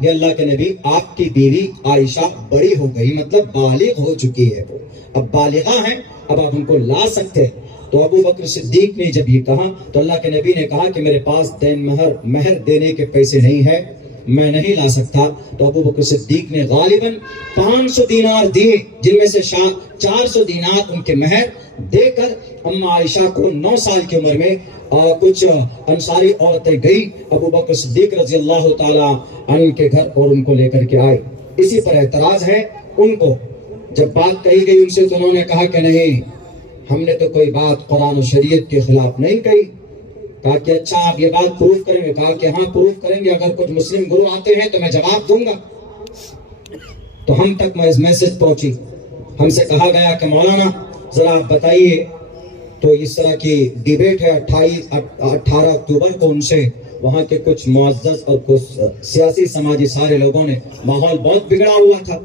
یہ اللہ کے نبی آپ کی بیوی عائشہ بڑی ہو گئی، مطلب بالغ ہو چکی ہے، وہ اب بالغہ ہیں، اب آپ ان کو لا سکتے ہیں۔ تو ابو بکر صدیق نے جب یہ کہا تو اللہ کے نبی نے کہا کہ میرے پاس دین مہر دینے کے پیسے نہیں ہے، میں نہیں لا سکتا۔ تو ابو بکر صدیق نے غالباً 500 دینار دیے، جن میں سے 400 دینار ان کے مہر دے کر اما عائشہ کو 9 سال کی عمر میں کچھ انصاری عورتیں گئی ابو بکر صدیق رضی اللہ تعالیٰ عنہ کے گھر اور ان کو لے کر کے آئے۔ اسی پر اعتراض ہے ان کو، جب بات کہی گئی ان سے تو انہوں نے کہا کہ نہیں، ہم نے تو کوئی بات قرآن و شریعت کے خلاف نہیں کہی۔ کہا کہ اچھا آپ یہ بات پروف کریں گے؟ کہا کہ ہاں پروف کریں گے، اگر کچھ مسلم گرو آتے ہیں تو میں جواب دوں گا۔ تو ہم تک میسج پہنچی، ہم سے کہا گیا کہ مولانا ذرا آپ بتائیے، تو اس طرح کی ڈیبیٹ ہے 18 اکتوبر کو ان سے وہاں کے کچھ معزز اور کچھ سیاسی سماجی سارے لوگوں نے، ماحول بہت بگڑا ہوا تھا،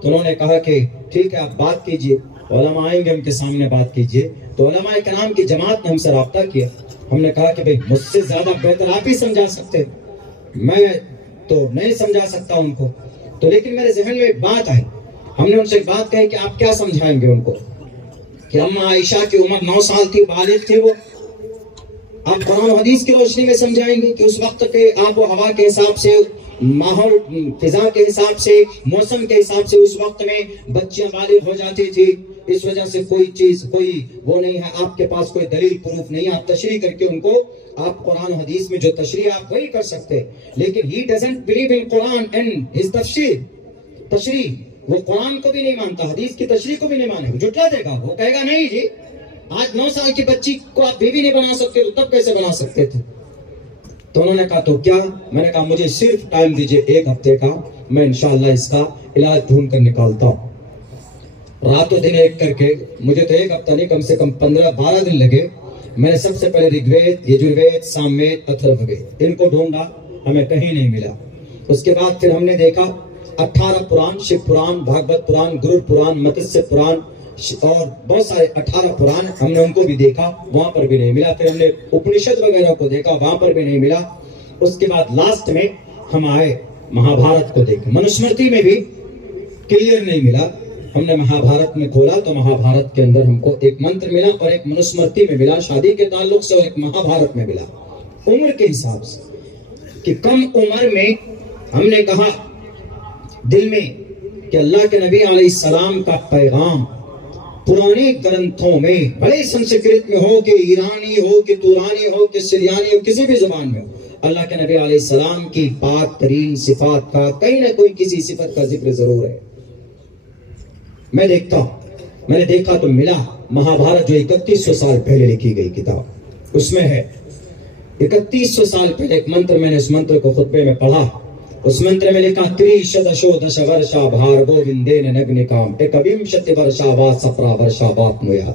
تو انہوں نے کہا کہ ٹھیک ہے آپ بات کیجئے، علماء آئیں گے ان کے سامنے بات کیجئے۔ تو علماء کرام کی جماعت نے ہم سے رابطہ کیا، ہم نے کہا کہ بھئی مجھ سے زیادہ بہتر آپ ہی سمجھا سکتے، میں تو نہیں سمجھا سکتا ان کو۔ تو لیکن میرے ذہن میں ایک بات آئی، ہم نے ان سے ایک بات کہی کہ آپ کیا سمجھائیں گے ان کو کہ اما عائشہ کی عمر 9 سال تھی، بالغ تھے وہ، آپ قرآن و حدیث کی روشنی میں سمجھائیں گے کہ اس وقت کے آب و ہوا کے حساب سے، ماحول فضا کے حساب سے، موسم کے حساب سے اس وقت میں بچیاں بالغ ہو جاتی تھی، اس وجہ سے کوئی چیز کوئی وہ نہیں ہے، آپ کے پاس کوئی دلیل پروف نہیں ہے، آپ تشریح کر کے ان کو، آپ قرآن و حدیث میں جو تشریح آپ وہی کر سکتے، لیکن he doesn't believe in Quran and his تشریح وہ قرآن کو بھی نہیں مانتا، حدیث کی تشریح کو بھی نہیں مانے گا، جھٹلا دے گا، وہ کہے گا نہیں جی آج 9 سال کی بچی کو آپ بیوی نہیں بنا سکتے تو تب کیسے بنا سکتے تھے؟ تو انہوں نے کہا تو کیا؟ میں نے کہا مجھے صرف ٹائم دیجئے 1 ہفتے کا، میں انشاءاللہ اس کا علاج ڈھونڈ کر نکالتا ہوں۔ رات و دن ایک کر کے، مجھے تو 1 ہفتہ نہیں کم سے کم 15-12 دن لگے۔ میں نے سب سے پہلے رگوید، یجوروید، ساموید، اتھروید ان کو ڈھونڈا، ہمیں کہیں نہیں ملا۔ اس کے بعد پھر ہم نے دیکھا 18 پران، شیو پران، بھاگوت پران، گرو پران، متسیہ پران اور بہت سارے 18 پران، ہم نے ان کو بھی دیکھا، وہاں پر بھی نہیں ملا۔ پھر ہم نے اپنشد وغیرہ کو دیکھا، وہاں پر بھی نہیں ملا۔ اس کے بعد لاسٹ میں ہم آئے مہا بھارت کو دیکھا، منوسمرتی میں بھی کلیئر نہیں ملا۔ ہم نے مہا بھارت میں کھولا تو مہا بھارت کے اندر ہم کو ایک منتر ملا اور ایک منوسمرتی میں ملا شادی کے تعلق سے، اور ایک مہا بھارت میں ملا عمر کے حساب سے، کہ کم عمر میں ہم نے کہا دل میں کہ اللہ کے نبی علیہ السلام کا پیغام پرانے گرنتھوں میں، بڑے سنسکرت میں ہو کہ ایرانی ہو کہ تورانی ہو کہ سریانی ہو، کسی بھی زبان میں ہو، اللہ کے نبی علیہ السلام کی پاک ترین صفات کا کہیں نہ کوئی کسی صفت کا ذکر ضرور ہے۔ میں نے دیکھا تو ملا مہا بھارت جو 3100 سال پہلے لکھی گئی کتاب، اس میں ہے 3100 سال پہلے ایک منتر، میں نے اس منتر کو خطبے میں پڑھا، اس منتر میں لکھا تریشدشو دش ورشا بھارگو وندین نگنکام ایکوینشتی ورشا وات سپرا ورشا وات مویا۔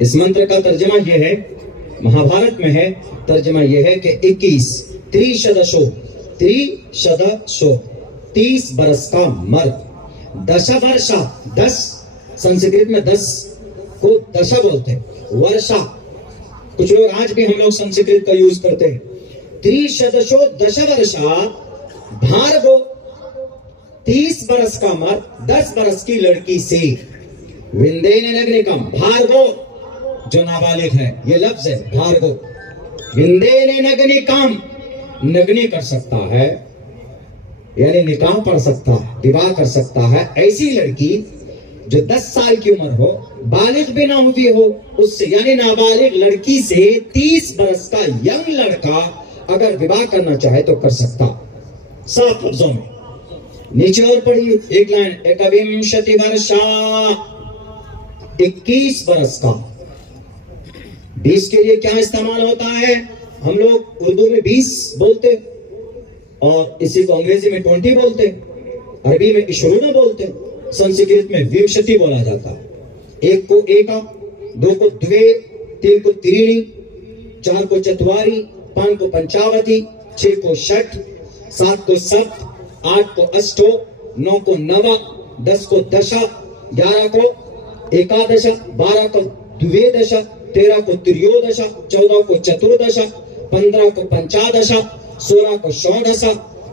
اس منتر کا ترجمہ یہ ہے، مہا بھارت میں ہے، ترجمہ یہ ہے کہ 21 تریشدشو 30 برس کا مرد، دش ورشا 10، سنسکرت میں 10 کو دشا بولتے ہیں، ورشا کچھ لوگ آج بھی ہم لوگ سنسکرت کا یوز کرتے ہیں، تریشدشو دش ورشا بھارگو 30 برس کا مرد 10 برس کی لڑکی سے، وندین نگنکم بھارگو جو نابالغ ہے، یہ لفظ ہے بھارگو، وندین نگنکم نگنی کر سکتا ہے، یعنی نکاح پڑھ سکتا ہے، وواہ کر سکتا ہے، ایسی لڑکی جو 10 سال کی عمر ہو، بالغ بھی نہ ہوئی ہو، اس سے یعنی نابالغ لڑکی سے 30 برس کا ینگ لڑکا اگر وواہ کرنا چاہے تو کر سکتا، صاف لفظوں میں۔ نیچے اور پڑھیے ایک لائن، ایکوینشتی ورشا 21 برس کا، 20 کے لیے کیا استعمال ہوتا ہے؟ ہم لوگ اردو میں 20 بولتے اور اسی کو انگریزی میں 20 بولتے، عربی میں 20 بولتے، سنسکرت میں ومشتی بولا جاتا ہے۔ 1 کو ایکا، 2 کو دوے، 3 کو ترینی، 4 کو چتواری، 5 کو پنچاوتی، 6 کو شٹ، 7 کو سپت، 8 کو اشٹو، 9 کو نوا، 10 کو دشا، 11 کو ایکادشا، 12 کو دویدشا، 13 کو تریودشا، 14 کو چتردشا، 15 کو پنچادشا، 16 کو شوڈشا،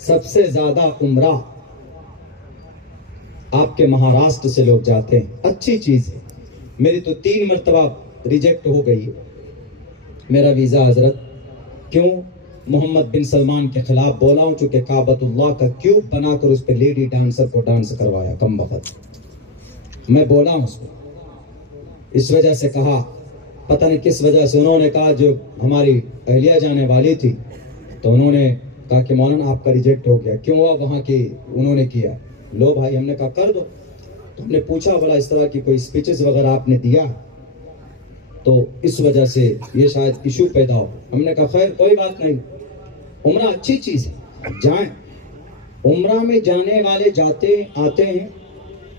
سب سے زیادہ عمرہ آپ کے مہاراشٹر سے لوگ جاتے ہیں. اچھی چیز ہے. میری تو 3 مرتبہ ریجیکٹ ہو گئی میرا ویزا حضرت. کیوں؟ محمد بن سلمان کے خلاف بولا ہوں، چونکہ کعبۃ اللہ کا کیوب بنا کر اس پہ لیڈی ڈانسر کو ڈانس کروایا. کم وقت میں بولا ہوں اس کو. اس وجہ سے کہا، پتہ نہیں کس وجہ سے انہوں نے کہا، جو ہماری اہلیہ جانے والی تھی تو انہوں نے کہا کہ مولانا آپ کا ریجیکٹ ہو گیا. کیوں ہوا؟ وہاں کی انہوں نے کیا. لو بھائی، ہم نے کہا کر دو. تو ہم نے پوچھا بولا اس طرح کی کوئی اسپیچز وغیرہ آپ نے دیا تو اس وجہ سے یہ شاید ایشو پیدا ہو. ہم نے کہا خیر کوئی بات نہیں، عمرہ اچھی چیز ہے، جائیں. عمرہ میں جانے والے جاتے آتے ہیں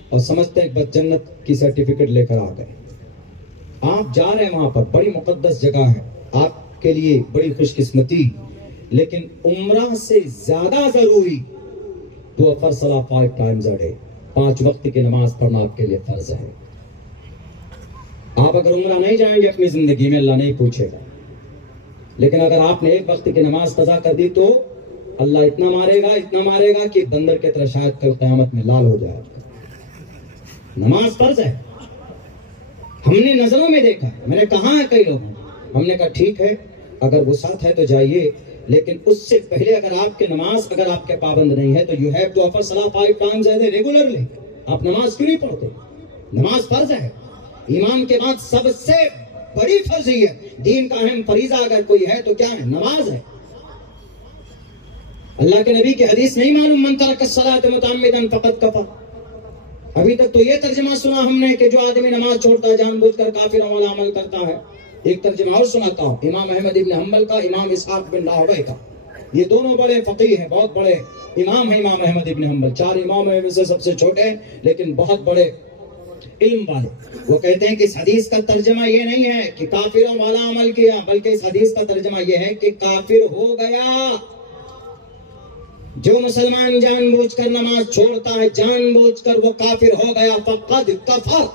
اور سمجھتے ہیں کہ بس جنت کی سرٹیفکیٹ لے کر آ گئے. آپ جا رہے ہیں وہاں پر، بڑی مقدس جگہ ہے آپ کے لیے، بڑی خوش قسمتی. لیکن عمرہ سے زیادہ ضروری تو فرض 5 times a day، 5 وقت کی نماز پڑھنا آپ کے لیے فرض ہے. آپ اگر عمرہ نہیں جائیں گے اپنی زندگی میں اللہ نہیں پوچھے گا. لیکن اگر آپ نے 1 وقت کی نماز قضا کر دی تو اللہ اتنا مارے گا کہ بندر کی طرح شاید کل قیامت میں لال ہو جائے. نماز فرض ہے. ہم نے نظروں میں دیکھا، میں نے کہا ہے کئی لوگوں، ہم نے کہا ٹھیک ہے اگر وہ ساتھ ہے تو جائیے، لیکن اس سے پہلے اگر آپ کے نماز اگر آپ کے پابند نہیں ہے تو یو ہیو ٹو آفر صلاۃ 5 times a day ریگولرلی. آپ نماز کیوں نہیں پڑھتے؟ نماز فرض ہے. ایمان کے بعد سب سے بڑی فرض ہی ہے. دین کا اہم فریضہ اگر کوئی ہے تو کیا ہے؟ نماز ہے. اللہ کے نبی کی حدیث نہیں معلوم، من ترک الصلاۃ متعمدا فقد کفر. ابھی تک تو یہ ترجمہ سنا ہم نے کہ جو آدمی نماز چھوڑتا ہے جان بوجھ کر کافروں والا عمل کرتا ہے. ایک ترجمہ اور سناتا ہوں، امام احمد ابن حنبل کا، امام اسحاق بن راہویہ کا. یہ دونوں بڑے فقیہ ہیں، بہت بڑے امام ہیں امام احمد ابن حنبل. 4 اماموں میں سے سب سے چھوٹے ہیں لیکن بہت بڑے علم والے. وہ کہتے ہیں کہ اس حدیث کا ترجمہ یہ نہیں ہے کہ کافروں والا عمل کیا، بلکہ اس حدیث کا ترجمہ یہ ہے کہ کافر ہو گیا. جو مسلمان جان بوجھ کر نماز چھوڑتا ہے، جان بوجھ کر وہ کافر ہو گیا. فقد کفر،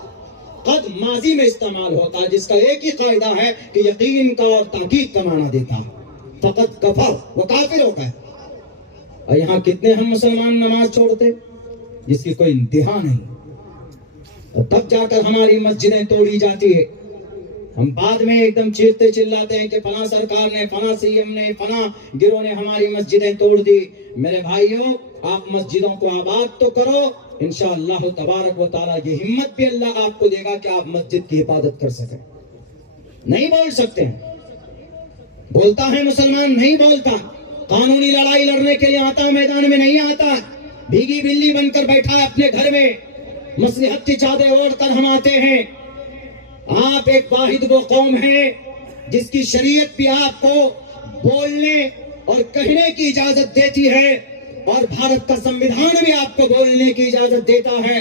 قد ماضی میں استعمال ہوتا ہے جس کا ایک ہی قاعدہ ہے کہ یقین کا اور تحقیق کا معنی دیتا ہے. فقد کفر، وہ کافر ہو گئے. اور یہاں کتنے ہم مسلمان نماز چھوڑتے جس کی کوئی انتہا نہیں، اور تب جا کر ہماری مسجدیں توڑی جاتی ہے. ہم بعد میں ایک دم چیختے چلاتے ہیں کہ فلاں سرکار نے، فلاں سی ایم نے، فلاں گروہ نے ہماری مسجدیں توڑ دی. میرے بھائیوں، آپ مسجدوں کو آباد تو کرو، انشاءاللہ تبارک و تعالیٰ یہ ہمت بھی اللہ آپ کو دے گا کہ آپ مسجد کی حفاظت کر سکیں. نہیں بول سکتے ہیں، بولتا ہے مسلمان نہیں بولتا. قانونی لڑائی لڑنے کے لیے آتا، میدان میں نہیں آتا. بھیگی بلی بن کر بیٹھا ہے اپنے گھر میں. مصلحت کی چادر اوڑھ کر ہم آتے ہیں. آپ ایک واحد وہ قوم ہے جس کی شریعت بھی آپ کو بولنے اور کہنے کی اجازت دیتی ہے، اور بھارت کا سنویدھان بھی آپ کو بولنے کی اجازت دیتا ہے.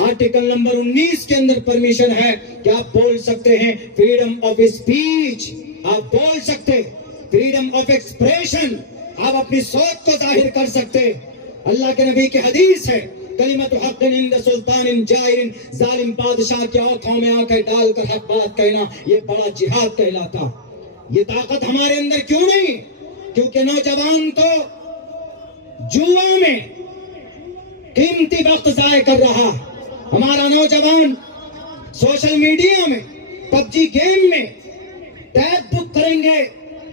آرٹیکل نمبر 19 کے اندر پرمیشن ہے کہ آپ بول سکتے ہیں. فریڈم آف اسپیچ، آپ بول سکتے. فریڈم آف ایکسپریشن، آپ اپنی سوچ کو ظاہر کر سکتے. اللہ کے نبی کی حدیث ہے، کلمت حق عند سلطان جائر، ظالم بادشاہ کی آنکھوں میں آنکھیں ڈال کر حق بات کہنا یہ بڑا جہاد کہلاتا. یہ طاقت ہمارے اندر کیوں نہیں؟ کیونکہ نوجوان تو جوا میں قیمتی وقت ضائع کر رہا. ہمارا نوجوان سوشل میڈیا میں، پب جی گیم میں ٹیب بک کریں گے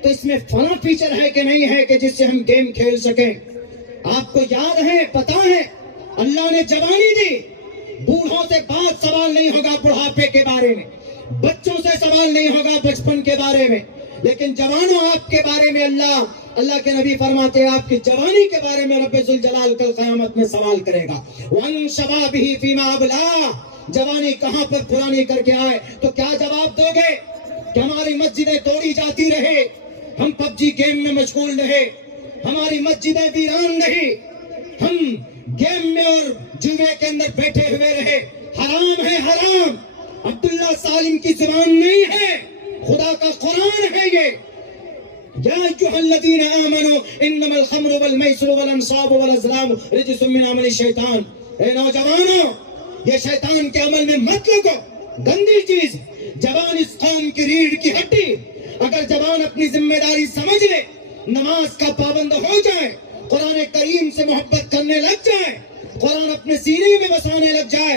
تو اس میں فلاں فیچر ہے کہ نہیں ہے کہ جس سے ہم گیم کھیل سکیں. آپ کو یاد ہے، پتا ہے، اللہ نے جوانی دی. بوڑھوں سے بات سوال نہیں ہوگا بڑھاپے کے بارے میں، بچوں سے سوال نہیں ہوگا بچپن کے بارے میں، لیکن جوانوں آپ کے بارے میں اللہ کے نبی فرماتے ہیں آپ کی جوانی کے بارے میں رب ذوالجلال کل قیامت میں سوال کرے گا. وَأَنْ شَبَابِهِ فِيمَا أَبْلَىٰ، جوانی کہاں پر پرانی کر کے آئے. تو کیا جواب دو گے کہ ہماری مسجدیں توڑی جاتی رہے، ہم پب جی گیم میں مشغول رہے، ہماری مسجدیں ویران رہی، ہم گیم میں اور جوے کے اندر بیٹھے ہوئے رہے؟ حرام ہے، حرام. عبداللہ سالم کی زبان نہیں ہے، خدا کا قرآن ہے یہ. یا ایھا الذین آمنوا انما الخمر والمیسر والانصاب والازلام رجس من عمل الشیطان. اے نوجوانوں، یہ شیطان کے عمل میں مت لگو، گندی چیز. جوان اس قوم کی ریڑھ کی ہڈی. اگر جوان اپنی ذمہ داری سمجھ لے، نماز کا پابند ہو جائے، قرآن کریم سے محبت کرنے لگ جائے, قرآن اپنے سینے میں بسانے لگ جائے.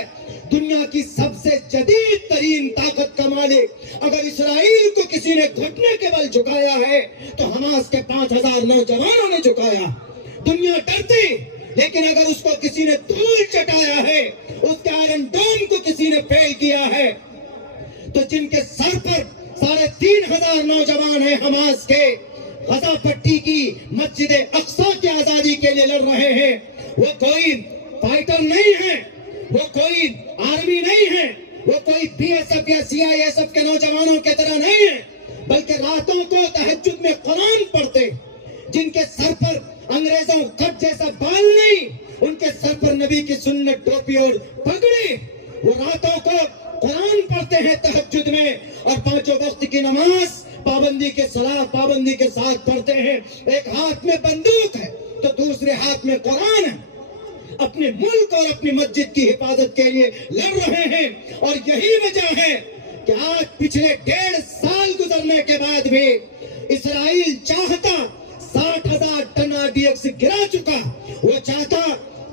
دنیا کی سب سے جدید ترین طاقت کا مالک اگر اسرائیل کو کسی نے گھٹنے کے بل جھکایا ہے تو حماس کے 5000 نوجوانوں نے جھکایا. دنیا ڈرتی, لیکن اگر اس کو کسی نے دھول چٹایا ہے, اس کے آئرن ڈوم کو کسی نے فیل کیا ہے, تو جن کے سر پر 3500 نوجوان ہیں حماس کے, غزہ پٹی کی مسجد اقصی کی آزادی کے لیے لڑ رہے ہیں, وہ کوئی فائٹر نہیں ہے, وہ کوئی آرمی نہیں ہے, وہ کوئی بی ایس ایف یا سی آئی ایس ایف کے نوجوانوں کی طرح نہیں ہے, بلکہ راتوں کو تہجد میں قرآن پڑھتے, جن کے سر پر انگریزوں کٹ جیسا بال نہیں, ان کے سر پر نبی کی سنت ٹوپی اور پگڑی, وہ راتوں کو قرآن پڑھتے ہیں تہجد میں, اور 5 وقت کی نماز پابندی کے صلاۃ پابندی کے ساتھ پڑھتے ہیں. ایک ہاتھ میں بندوق ہے تو دوسرے ہاتھ میں قرآن ہے, اپنے ملک اور اپنی مسجد کی حفاظت کے لیے لڑ رہے ہیں. اور یہی وجہ ہے کہ آج پچھلے 1.5 سال گزرنے کے بعد بھی اسرائیل چاہتا 60,000 ٹن RDX گرا چکا, وہ چاہتا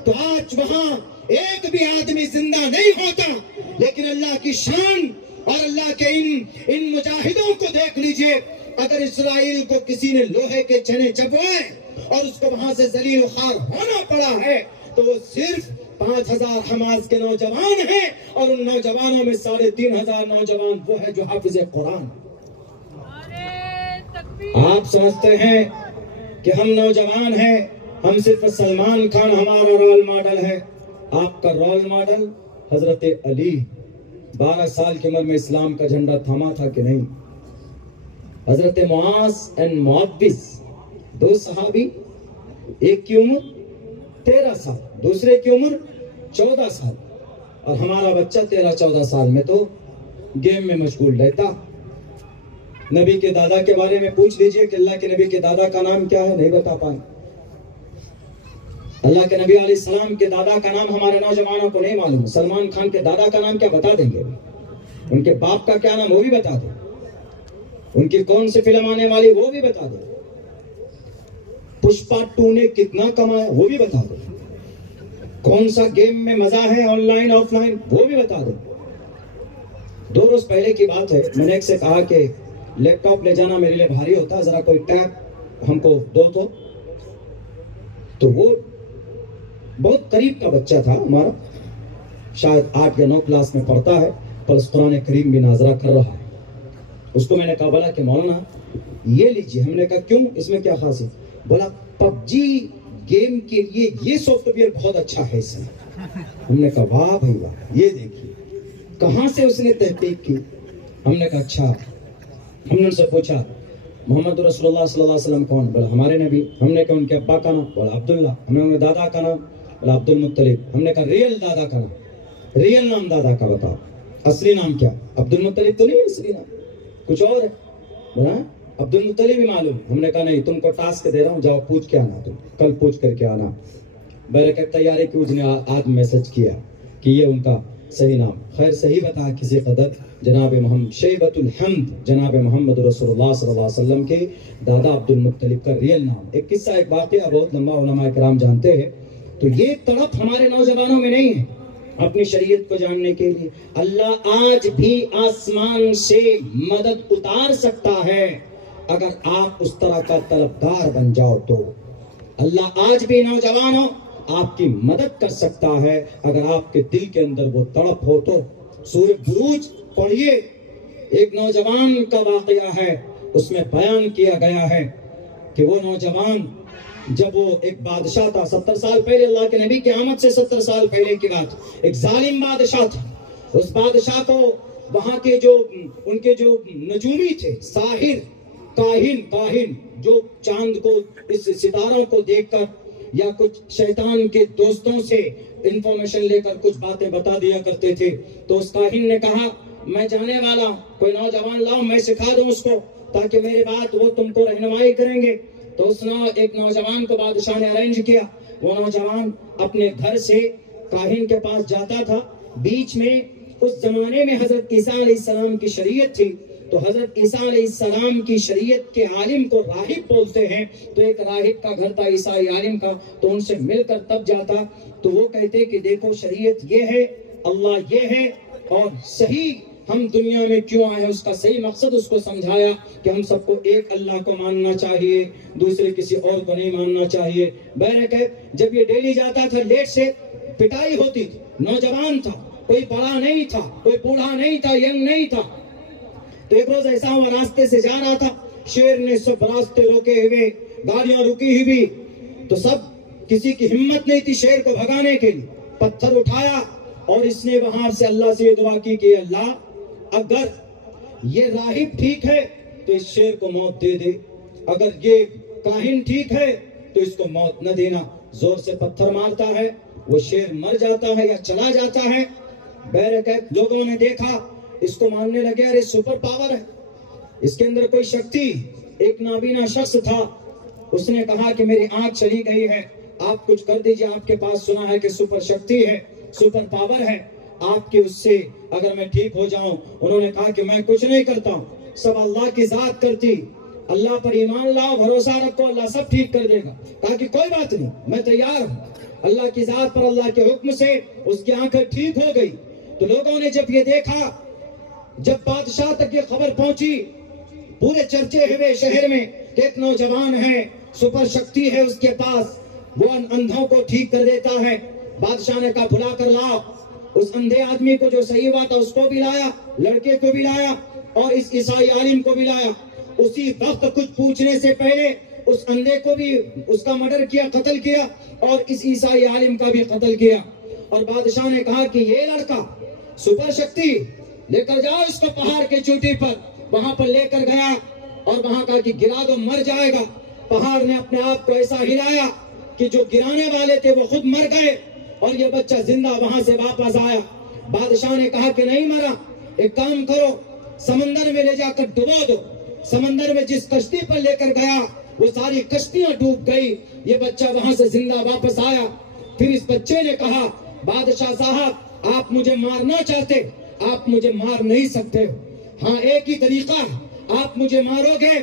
تو آج وہاں ایک بھی آدمی زندہ نہیں ہوتا. لیکن اللہ کی شان اور اللہ کے ان مجاہدوں کو دیکھ لیجئے, اگر اسرائیل کو کسی نے لوہے کے چنے چبوائے اور اس کو وہاں سے ذلیل و خوار ہونا پڑا ہے, تو وہ صرف 5000 حماس کے نوجوان ہیں, اور ان نوجوانوں میں 3500 نوجوان وہ ہے جو حافظ قرآن. آپ سمجھتے ہیں کہ ہم نوجوان ہیں, ہم صرف سلمان خان ہمارا رول ماڈل ہے. آپ کا رول ماڈل حضرت علی 12 سال کی عمر میں اسلام کا جھنڈا تھاما تھا کہ نہیں. حضرت معاذ اینڈ معوذ 2 صحابی, ایک کی عمر 13 سال, دوسرے کی عمر 14 سال, اور ہمارا بچہ 13-14 سال میں تو گیم میں مشغول رہتا. نبی کے دادا کے بارے میں پوچھ لیجئے کہ اللہ کے نبی کے دادا کا نام کیا ہے, نہیں بتا پائیں. اللہ کے نبی علیہ السلام کے دادا کا نام ہمارے نوجوانوں کو نہیں معلوم. سلمان خان کے دادا کا نام کیا بتا دیں گے, ان کے باپ کا کیا نام وہ بھی بتا دیں, ان کی کون سی فلم آنے والی وہ بھی بتا دیں, پشپا 2 نے کتنا کمایا وہ بھی بتا دیں, کون سا گیم میں مزہ ہے آن لائن آف لائن وہ بھی بتا دیں. 2 روز پہلے کی بات ہے, میں نے ایک سے کہا کہ لیپ ٹاپ لے جانا میرے لیے بھاری ہوتا ہے, ذرا کوئی ٹیب ہم کو دو. تو وہ بہت قریب کا بچہ تھا ہمارا, شاید 8 یا 9 کلاس میں پڑھتا ہے, پلس قرآن کریم بھی ناظرہ کر رہا ہے. اس کو میں نے کہا بولا کہ مولانا یہ لیجیے. ہم نے کہا کیوں, اس میں کیا خاص ہے؟ بولا PUBG گیم کے لیے یہ سافٹ ویئر بہت اچھا ہے اس میں. ہم نے کہا واہ بھائی واہ, یہ دیکھیے کہاں سے اس نے تحقیق کی. ہم نے کہا اچھا. ہم نے ان سے پوچھا محمد رسول اللہ صلی اللہ علیہ وسلم کون؟ بولا ہمارے نبی. ہم نے کہا ان کے ابا کا نام؟ بولا عبداللہ. ہم نے ان کے دادا کا نام؟ بولا عبد المطلب. ہم نے کہا ریئل دادا کا نام, ریئل نام دادا کا بتاؤ, اصلی نام کیا؟ عبد المطلب تو نہیں ہے اصلی نام, کچھ اور ہے. بولا عبد المطلب ہی معلوم. ہم نے کہا نہیں, تم کو ٹاسک دے رہا ہوں, جاؤ پوچھ کے آنا, تم کل پوچھ کر کے آنا. برکت تیاری کی اس نے آج میسج کیا کہ یہ ان کا صحیح نام. خیر صحیح بتا کسی قدر, جناب محمد شیبۃ الحمد جناب محمد رسول اللہ صلی اللہ علیہ وسلم کے دادا عبد المطلب کا ریئل نام. ایک قصہ, ایک واقعہ بہت لمبا, علماء کرام جانتے ہیں. تو یہ تڑپ ہمارے نوجوانوں میں نہیں ہے اپنی شریعت کو جاننے کے لیے. اللہ آج بھی آسمان سے مدد اتار سکتا ہے اگر آپ اس طرح کا طلبگار بن جاؤ. تو اللہ آج بھی نوجوانوں آپ کی مدد کر سکتا ہے اگر آپ کے دل کے اندر وہ تڑپ ہو. تو سورہ بروج پڑھیے, ایک نوجوان کا واقعہ ہے, اس میں بیان کیا گیا ہے کہ وہ نوجوان جب وہ ایک بادشاہ تھا 70 سال پہلے, اللہ کے نبی کی آمد سے 70 سال پہلے کی بات, ایک ظالم بادشاہ تھا. اس بادشاہ کو وہاں کے جو ان کے جو نجومی تھے, ساحر, کاہن جو چاند کو, اس ستاروں کو دیکھ کر یا کچھ شیطان کے دوستوں سے انفارمیشن لے کر کچھ باتیں بتا دیا کرتے تھے. تو اس کاہن نے کہا میں جانے والا کوئی نوجوان لاؤ, میں سکھا دوں اس کو, تاکہ میرے بات وہ تم کو رہنمائی کریں گے. تو اس نے ایک نوجوان کو بادشاہ نے ارینج کیا. وہ نوجوان اپنے گھر سے کاہن کے پاس جاتا تھا. بیچ میں اس زمانے میں حضرت عیسیٰ علیہ السلام کی شریعت تھی, تو حضرت عیسیٰ علیہ السلام کی شریعت کے عالم کو راہب بولتے ہیں. تو ایک راہب کا گھر تھا عیسائی عالم کا, تو ان سے مل کر تب جاتا تو وہ کہتے کہ دیکھو شریعت یہ ہے, اللہ یہ ہے, اور صحیح ہم دنیا میں کیوں آئے ہیں اس کا صحیح مقصد اس کو سمجھایا کہ ہم سب کو ایک اللہ کو ماننا چاہیے, دوسرے کسی اور کو نہیں ماننا چاہیے. بہرکیف جب یہ ڈیلی جاتا تھا لیٹ سے پٹائی ہوتی تھی, نوجوان تھا, کوئی بڑا نہیں تھا, کوئی بوڑھا نہیں تھا, ینگ نہیں تھا. تو ایک روز ایسا ہوا راستے سے جا رہا تھا, شیر نے سب راستے روکے ہوئے, گاڑیاں رکی ہوئی, تو سب کسی کی ہمت نہیں تھی شیر کو بھگانے کے لیے. پتھر اٹھایا اور اس نے وہاں سے اللہ سے یہ دعا کی کہ اللہ اگر یہ راہب ٹھیک ہے تو اس شیر کو موت دے دے, اگر یہ کاہن ٹھیک ہے تو اس کو موت نہ دینا. زور سے پتھر مارتا ہے, وہ شیر مر جاتا ہے یا چلا جاتا ہے. بہرکیف لوگوں نے دیکھا, اس کو ماننے لگے ارے سپر پاور ہے, اس کے اندر کوئی شکتی. ایک نابینا شخص تھا, اس نے کہا کہ میری آنکھ چلی گئی ہے, آپ کچھ کر دیجئے, آپ کے پاس سنا ہے کہ سپر شکتی ہے, سپر پاور ہے, آپ کی اس سے اگر میں ٹھیک ہو جاؤں. انہوں نے کہا کہ میں کچھ نہیں کرتا ہوں, سب اللہ کی ذات کرتی, اللہ پر ایمان لاؤ, بھروسہ رکھو, اللہ سب ٹھیک کر دے گا. کہا کہ کوئی بات نہیں, میں تیار ہوں. اللہ کی ذات پر اللہ کے حکم سے اس کی آنکھ ٹھیک ہو گئی. تو لوگوں نے جب یہ دیکھا, جب بادشاہ تک یہ خبر پہنچی, پورے چرچے ہوئے شہر میں کہ ایک نوجوان ہے, سپر شکتی ہے اس کے پاس, وہ اندھوں کو ٹھیک کر دیتا ہے. بادشاہ نے کہا بلا کر لاؤ. اس اندھے آدمی کو جو صحیح ہوا تھا اس کو بھی لایا, لڑکے کو بھی لایا, اور اس عیسائی عالم کو بھی لایا. اسی وقت کچھ پوچھنے سے پہلے اس اندھے کو بھی اس کا مرڈر کیا, قتل کیا, اور اس عیسائی عالم کا بھی قتل کیا. اور بادشاہ نے کہا کہ یہ لڑکا سپر شکتی لے کر جاؤ اس کو پہاڑ کے چوٹی پر. وہاں پر لے کر گیا اور وہاں کہا کہ گرا دو, مر جائے گا. پہاڑ نے اپنے آپ کو ایسا ہلایا کہ جو گرانے والے تھے وہ خود مر گئے, اور یہ بچہ زندہ وہاں سے واپس آیا. بادشاہ نے کہا کہ نہیں مرا, ایک کام کرو, سمندر میں لے جا کر ڈبو دو. سمندر میں جس کشتی پر لے کر گیا وہ ساری کشتیاں ڈوب گئی. یہ بچہ وہاں سے زندہ واپس آیا. پھر اس بچے نے کہا بادشاہ صاحب آپ مجھے مارنا چاہتے, آپ مجھے مار نہیں سکتے. ہاں ایک ہی طریقہ, آپ مجھے مارو گے,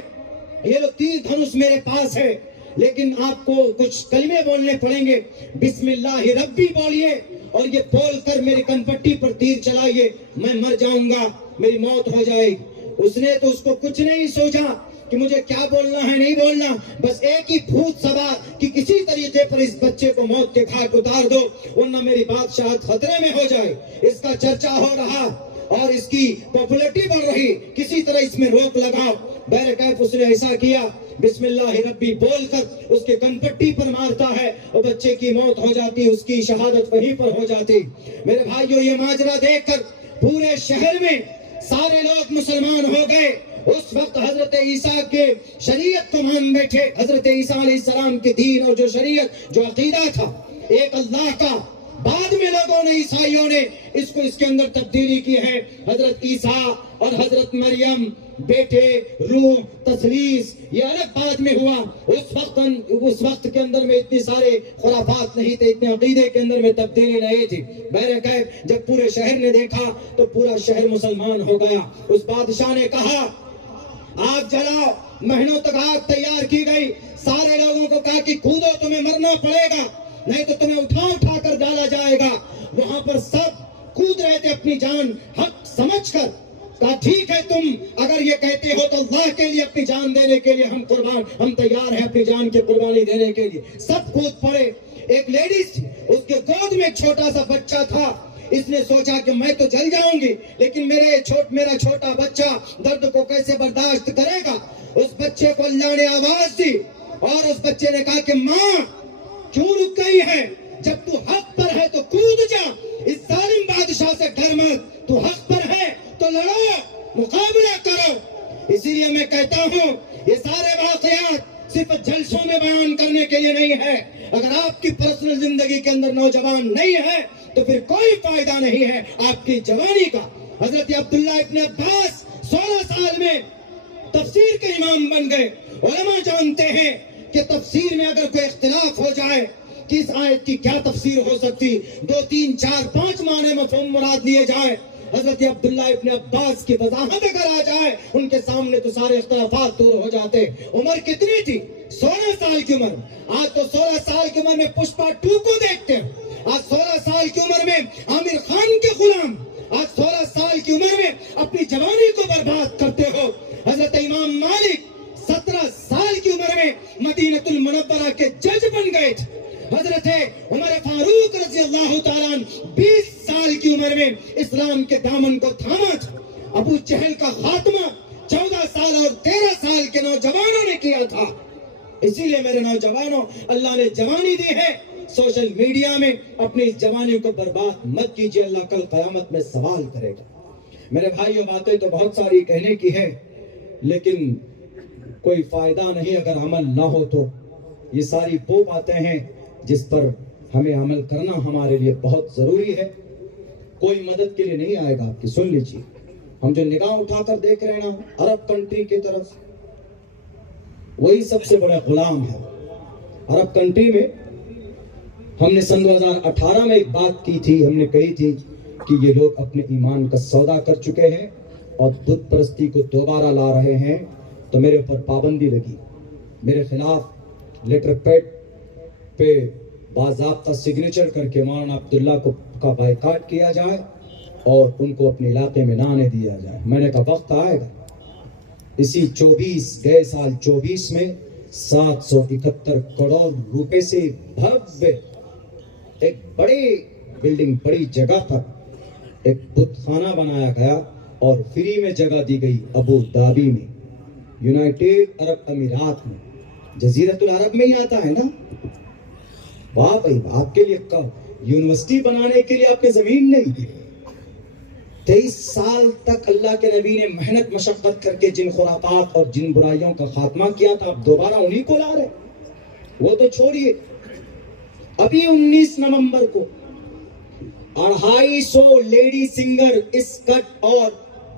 یہ لو تیر دھنس میرے پاس ہے, لیکن آپ کو کچھ کلمے بولنے پڑیں گے. بسم اللہ ربی بولیے, اور یہ بول کر میری کنپٹی پر تیر چلائیے, میں مر جاؤں گا, میری موت ہو جائے گی. اس نے تو اس کو کچھ نہیں سوچا کہ مجھے کیا بولنا ہے نہیں بولنا, بس ایک ہی بھوت سوار کہ کسی طریقے پر اس بچے کو موت کے گھاٹ اتار دو, ورنہ میری بادشاہت خطرے میں ہو جائے. اس کا چرچا ہو رہا اور اس کی پاپولیرٹی بڑھ رہی, کسی طرح اس میں روک لگاؤ. بہرکیف اس نے ایسا کیا, بسم اللہ ربی بول کر اس کے کنپٹی پر مارتا ہے, اور بچے کی موت ہو جاتی, اس کی شہادت وہیں پر ہو جاتی. میرے بھائیو یہ ماجرا دیکھ کر پورے شہر میں سارے لوگ مسلمان ہو گئے. اس وقت حضرت عیسیٰ کے شریعت کو مان بیٹھے, حضرت عیسیٰ علیہ السلام کے دین اور جو شریعت جو عقیدہ تھا ایک اللہ کا. بعد میں لوگوں نے عیسائیوں نے اس کو اس کے اندر تبدیلی کی ہے. حضرت عیسیٰ اور حضرت مریم بیٹے روح تثلیث یہ الگ بعد میں ہوا. اس وقت کے اندر میں اتنے سارے خرافات نہیں تھے, اتنے عقیدے کے اندر میں تبدیلی نہیں تھی. بہرکیف جب پورے شہر نے دیکھا تو پورا شہر مسلمان ہو گیا. اس بادشاہ نے کہا آگ جلاؤ, مہینوں تک آگ تیار کی گئی. سارے لوگوں کو کہا کہ کودو, تمہیں مرنا پڑے گا, نہیں تو تمہیں اٹھا کر ڈالا جائے گا. وہاں پر سب کود رہے تھے اپنی جان حق سمجھ کر. کہا ٹھیک ہے, تم اگر یہ کہتے ہو تو اللہ کے لیے اپنی جان دینے کے لیے ہم تیار ہیں اپنی جان کی قربانی دینے کے لیے. سب کود پڑے. ایک لیڈیز تھی, اس کے گود میں ایک چھوٹا سا بچہ تھا. اس نے سوچا کہ میں تو جل جاؤں گی, لیکن میرا چھوٹا بچہ درد کو کیسے برداشت کرے گا. اس بچے کو اللہ نے آواز دی اور اس بچے نے کہا کہ ماں کیوں رک گئی ہے, جب تو حق پر ہے تو کود جا, اس ظالم بادشاہ سے ڈر مت, تو حق پر ہے تو لڑو, مقابلہ کرو. اسی لیے میں کہتا ہوں یہ سارے واقعات صرف جلسوں میں بیان کرنے کے لیے نہیں ہے. اگر آپ کی پرسنل زندگی کے اندر نوجوان نہیں ہے تو پھر کوئی فائدہ نہیں ہے آپ کی جوانی کا. حضرت عبداللہ ابن عباس 16 سال میں تفسیر کے امام بن گئے. علماء جانتے ہیں کہ تفسیر میں اگر کوئی اختلاف ہو جائے کہ اس آیت کی کیا تفسیر ہو سکتی, 2 3 4 5 معنی مفہوم مراد لیے جائے, حضرت عبداللہ ابن عباس کی وضاحت اگر آ جائے ان کے سامنے تو سارے اختلافات دور ہو جاتے. عمر کتنی تھی؟ 16 سال کی عمر. آج تو 16 سال کی عمر میں پشپا 2 کو دیکھتے ہیں. آج 16 سال کی عمر میں عامر خان کے غلام. آج 16 سال کی عمر میں اپنی جوانی کو برباد کرتے ہو. حضرت امام مالک 17 سال کی عمر میں مدینہ المنورہ کے جج بن گئے تھے. حضرت عمر فاروق رضی اللہ تعالیٰ 20 سال کی عمر میں اسلام کے دامن کو تھاما تھا. ابو جہل کا خاتمہ 14 سال اور 13 سال کے نوجوانوں نے کیا تھا. اسی لیے میرے نوجوانوں، اللہ نے جوانی دی ہے، سوشل میڈیا میں اپنی جوانی کو برباد مت کیجیے، اللہ کل قیامت میں سوال کرے گا. میرے بھائیوں، باتیں تو بہت ساری کہنے کی ہے لیکن کوئی فائدہ نہیں اگر عمل نہ ہو تو. یہ ساری وہ باتیں ہیں جس پر ہمیں عمل کرنا ہمارے لیے بہت ضروری ہے. کوئی مدد کے لیے نہیں آئے گا آپ کی. سن لیجیے، ہم جو نگاہ اٹھا کر دیکھ رہے ہیں نا عرب کنٹری کی طرف، وہی سب سے بڑا غلام ہے. عرب کنٹری میں ہم نے سن 2018 میں ایک بات کی تھی، ہم نے کہی تھی کہ یہ لوگ اپنے ایمان کا سودا کر چکے ہیں اور بت پرستی کو دوبارہ لا رہے ہیں. تو میرے اوپر پابندی لگی، میرے خلاف لیٹر پیڈ پہ باضابطہ سگنیچر کر کے مولانا عبداللہ کا بائیکاٹ کیا جائے اور ان کو اپنے علاقے میں نہ آنے دیا جائے. میں نے کہا وقت آئے گا. اسی 24 گئے سال 24 میں 771 کروڑ روپے سے بھویہ ایک بڑی بلڈنگ، بڑی جگہ پر ایک بت خانہ بنایا گیا اور فری میں جگہ دی گئی ابو دھابی میں، یونائٹیڈ عرب امارات میں. جزیرت العرب میں ہی آتا ہے نا. واہ بھائی، آپ کے لیے یونیورسٹی بنانے کے لیے آپ نے زمین نہیں دی. 23 سال تک اللہ کے نبی نے محنت مشقت کر کے جن خرافات اور جن برائیوں کا خاتمہ کیا تھا، اب دوبارہ انہی کو لا رہے. وہ تو چھوڑیے، ابھی 19 نومبر کو 250 لیڈی سنگر اسکرٹ اور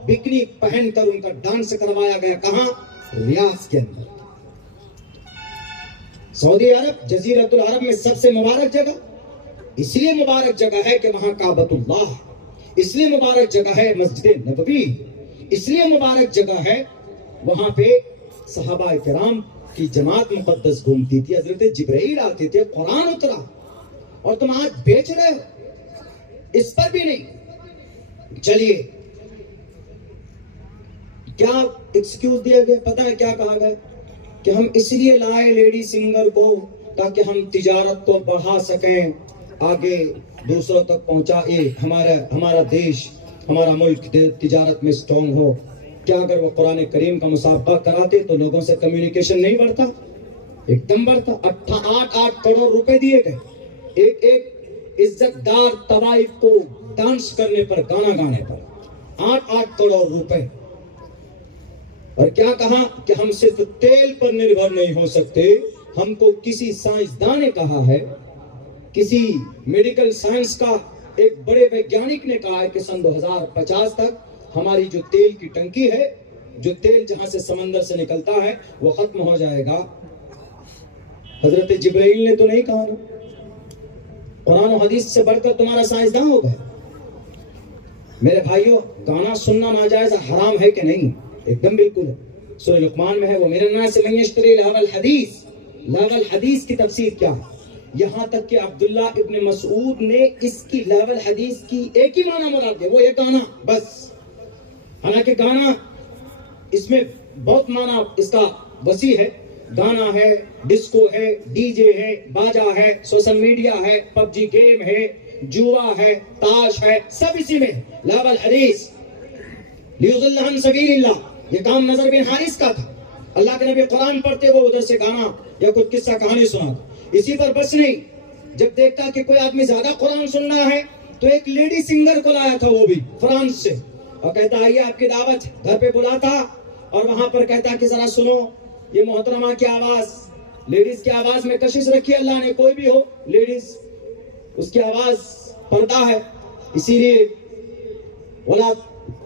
بکنی پہن کر ان کا ڈانس کروایا گیا. کہاں؟ ریاض کے اندر. سعودی عرب جزیرت العرب میں سب سے مبارک جگہ اس لیے مبارک جگہ ہے کہ وہاں کعبۃ اللہ، اس لیے مبارک جگہ ہے مسجد نبوی، اس لیے مبارک جگہ ہے وہاں پہ صحابہ کرام کی جماعت مقدس گھومتی تھی، حضرت جبرائیل آتے تھے، قرآن اترا. اور تم آج بیچ رہے ہو، اس پر بھی نہیں. چلیے، کیا ایکسکیوز دیا گیا؟ پتہ ہے کیا کہا گیا؟ کہ ہم اس لیے لائے لیڈی سنگر کو تاکہ ہم تجارت کو بڑھا سکیں، آگے دوسروں تک پہنچائے، ہمارا دیش، ہمارا ملک تجارت میں سٹرونگ ہو. کیا اگر وہ قرآن کریم کا مسابقہ کراتے تو لوگوں سے کمیونیکیشن نہیں بڑھتا؟ ایک دم بڑھتا. 8 کروڑ روپے دیے گئے ایک عزت دار طوائف کو ڈانس کرنے پر، گانا گانے پر. 8 کروڑ روپے. اور کیا کہا کہ ہم صرف تیل پر نربھر نہیں ہو سکتے. ہم کو کسی سائنسدان نے کہا ہے، کسی میڈیکل سائنس کا ایک بڑے ویگیانک نے کہا ہے کہ سن 2050 تک ہماری جو تیل کی ٹنکی ہے، جو تیل جہاں سے سمندر سے نکلتا ہے، وہ ختم ہو جائے گا. حضرت جبرائیل نے تو نہیں کہا نا. قرآن و حدیث سے بڑھ کر تمہارا سائنسدان ہو گئے. میرے بھائیوں، گانا سننا ناجائز حرام ہے کہ نہیں؟ ایک دم بالکل ہے. سورہ لقمان میں ہے وہ میرے الناس من یشتری لہو الحدیث. لہو الحدیث کی تفسیر کیا ہے؟ یہاں تک کہ عبداللہ ابن مسعود نے اس کی لہو الحدیث کی ایک ہی معنی مراد ہے، وہ یہ گانا بس. حالانکہ گانا اس میں بہت معنی اس کا وسیع ہے. گانا ہے، ڈسکو ہے، ڈی جے ہے، باجا ہے، سوشل میڈیا ہے، پب جی گیم ہے، جوا ہے، تاش ہے، سب اسی میں. لہو الحدیث لیضل عن سبیل اللہ، یہ کام نظر بن حارث کا تھا. اللہ کے نبی قرآن پڑھتے وہ ادھر سے گانا یا کچھ قصہ کہانی سناتا. اسی پر بس نہیں، جب دیکھتا کہ کوئی آدمی زیادہ قرآن سن رہا ہے تو ایک لیڈی سنگر کو لایا تھا، وہ بھی فرانس سے، اور کہتا آئیے آپ کی دعوت. گھر پہ بلاتا اور وہاں پر کہتا کہ ذرا سنو یہ محترمہ کی آواز. لیڈیز کی آواز میں کشش رکھی اللہ نے، کوئی بھی ہو لیڈیز، اس کی آواز پردہ ہے. اسی لیے ولا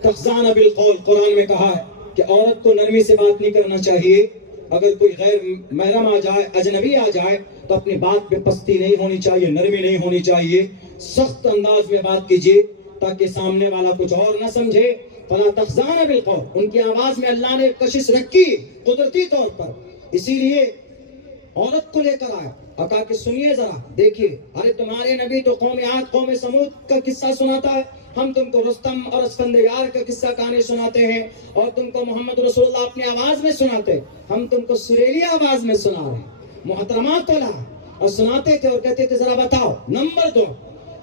تخزان بالقول، قرآن میں کہا ہے کہ عورت کو نرمی سے بات نہیں کرنا چاہیے. اگر کوئی غیر محرم آ جائے، اجنبی آ جائے تو اپنی بات پہ پستی نہیں ہونی چاہیے، نرمی نہیں ہونی چاہیے، سخت انداز میں بات کیجیے. تاکہ سامنے والا کچھ اور نہ سمجھے. فلا تخزان بالقول, ان کی آواز میں اللہ نے کشش رکھی قدرتی طور پر, اسی لیے عورت کو لے کر آیا. کہا کہ سنیے ذرا, دیکھیے, ارے تمہارے نبی تو قوم عاد قوم سمود کا قصہ سناتا ہے, ہم تم کو رستم اور اسفندیار کا قصہ کہانی سناتے ہیں, اور تم کو محمد رسول اللہ اپنی آواز میں سناتے, ہم تم کو سریلی آواز میں سنا رہے ہیں. محترمات تو لا اور سناتے تھے اور کہتے تھے ذرا بتاؤ. نمبر 2,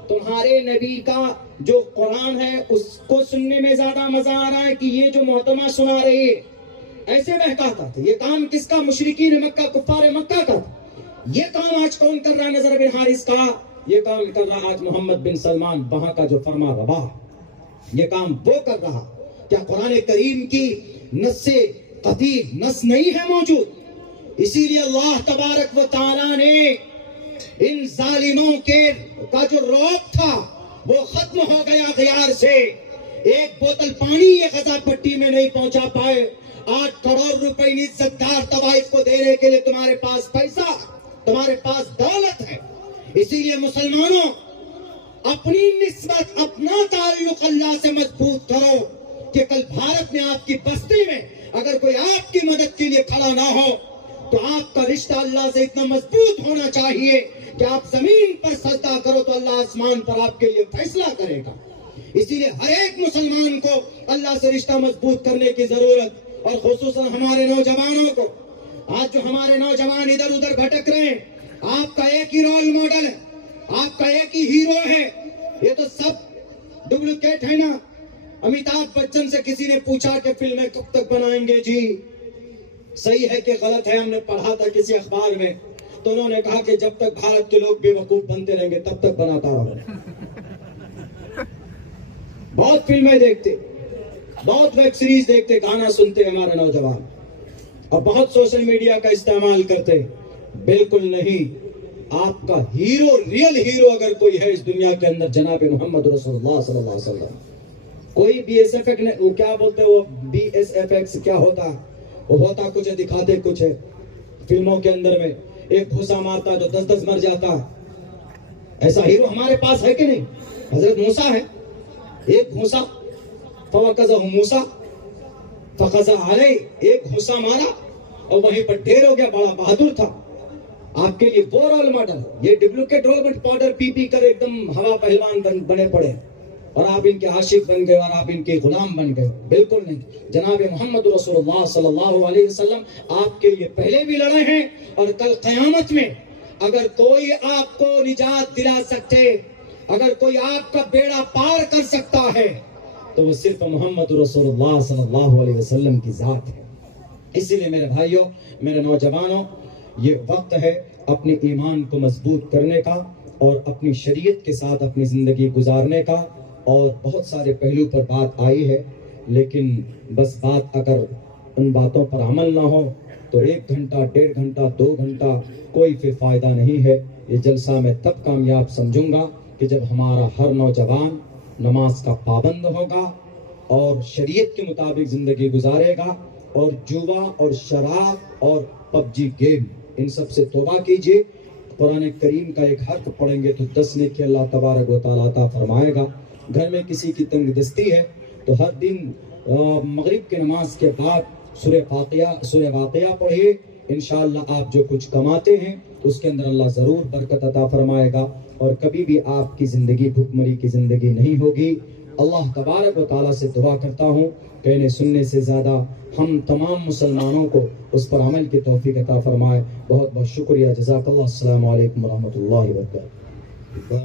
تمہارے نبی کا جو قرآن ہے اس کو سننے میں زیادہ مزہ آ رہا ہے کہ یہ جو محترمہ سنا رہی ہے, ایسے بہکاتا تھا. یہ کام کس کا؟ مشرکین مکہ, کفار مکہ کا تھا. یہ کام آج کون کر رہا ہے؟ نضر بن حارث کا. یہ کام کر رہا آج محمد بن سلمان وہاں کا جو فرما روا, یہ کام وہ کر رہا. کیا قرآن کریم کی نص قطعی نص نہیں ہے موجود؟ اسی لیے اللہ تبارک و تعالی نے ان ظالموں کا جو رعب تھا وہ ختم ہو گیا غیار سے. ایک بوتل پانی یہ غزہ پٹی میں نہیں پہنچا پائے. 8 کروڑ روپے عزت دار طوائف کو دینے کے لیے تمہارے پاس پیسہ, تمہارے پاس دولت ہے. اسی لیے مسلمانوں, اپنی نسبت, اپنا تعلق اللہ سے مضبوط کرو کہ کل بھارت میں آپ کی بستی میں اگر کوئی آپ کی مدد کے لیے کھڑا نہ ہو تو آپ کا رشتہ اللہ سے اتنا مضبوط ہونا چاہیے کہ آپ زمین پر سجدہ کرو تو اللہ آسمان پر آپ کے لیے فیصلہ کرے گا. اسی لیے ہر ایک مسلمان کو اللہ سے رشتہ مضبوط کرنے کی ضرورت, اور خصوصاً ہمارے نوجوانوں کو. آج جو ہمارے نوجوان ادھر ادھر بھٹک رہے ہیں, آپ کا ایک ہی رول ماڈل ہے, آپ کا ایک ہی ہیرو ہے. یہ تو سب ڈپلیکیٹ ہے نا. امیتابھ بچن سے کسی نے پوچھا کہ فلمیں کب تک بنائیں گے جی, صحیح ہے کہ غلط ہے, ہم نے پڑھا تھا کسی اخبار میں, تو انہوں نے کہا کہ جب تک بھارت کے لوگ بے وقوف بنتے رہیں گے تب تک بناتا رہوں. بہت فلمیں دیکھتے, بہت ویب سیریز دیکھتے, گانا سنتے ہمارے نوجوان, اور بہت سوشل میڈیا کا استعمال کرتے. بالکل نہیں. آپ کا ہیرو, ریئل ہیرو اگر کوئی ہے اس دنیا کے اندر, جناب محمد رسول اللہ صلی اللہ علیہ وسلم. کوئی بی ایس ایف ایکس, وہ کیا بولتے ہیں, وہ بی ایس ایف ایکس کیا ہوتا, وہ ہوتا کچھ ہے, دکھاتے کچھ ہے. فلموں کے اندر میں ایک گھوسا مارتا جو 10 مر جاتا. ایسا ہیرو ہمارے پاس ہے کہ نہیں؟ حضرت موسیٰ ہے, ایک گھوسا, فوقذہ موسیٰ فقذہ علیہ, ایک گھوسا مارا اور وہیں پر ڈھیر ہو گیا, بڑا بہادر تھا. آپ کے لیے وہ رول ماڈل. یہ ڈپلیکیٹ رول ماڈل پاؤڈر پی پی کر ایک دم ہوا پہلوان بنے پڑے, اور آپ ان کے عاشق بن گئے اور آپ ان کے غلام بن گئے. بالکل نہیں. جناب محمد رسول اللہ صلی اللہ علیہ وسلم آپ کے لیے پہلے بھی لڑے ہیں, اور کل قیامت میں اگر کوئی آپ کو نجات دلا سکتے, اگر کوئی آپ کا بیڑا پار کر سکتا ہے تو وہ صرف محمد رسول اللہ صلی اللہ علیہ وسلم کی ذات ہے. اسی لیے میرے بھائیوں, میرے نوجوانوں, یہ وقت ہے اپنے ایمان کو مضبوط کرنے کا اور اپنی شریعت کے ساتھ اپنی زندگی گزارنے کا. اور بہت سارے پہلو پر بات آئی ہے, لیکن بس بات اگر ان باتوں پر عمل نہ ہو تو 1 گھنٹہ, 1.5 گھنٹہ, 2 گھنٹہ کوئی پھر فائدہ نہیں ہے. یہ جلسہ میں تب کامیاب سمجھوں گا کہ جب ہمارا ہر نوجوان نماز کا پابند ہوگا اور شریعت کے مطابق زندگی گزارے گا, اور جوا اور شراب اور PUBG گیم ان سب سے توبہ کیجیے. قرآن کریم کا ایک حرف پڑھیں گے تو 10 نیکی اللہ تبارک و تعالیٰ عطا فرمائے گا. گھر میں کسی کی تنگ دستی ہے تو ہر دن مغرب کی نماز کے بعد سورہ واقعہ پڑھیے. انشاءاللہ آپ جو کچھ کماتے ہیں اس کے اندر اللہ ضرور برکت عطا فرمائے گا, اور کبھی بھی آپ کی زندگی بھوکمری کی زندگی نہیں ہوگی. اللہ تبارک و تعالیٰ سے دعا کرتا ہوں کہنے سننے سے زیادہ ہم تمام مسلمانوں کو اس پر عمل کی توفیق عطا فرمائے. بہت بہت شکریہ. جزاک اللہ. السلام علیکم ورحمۃ اللہ وبرکاتہ.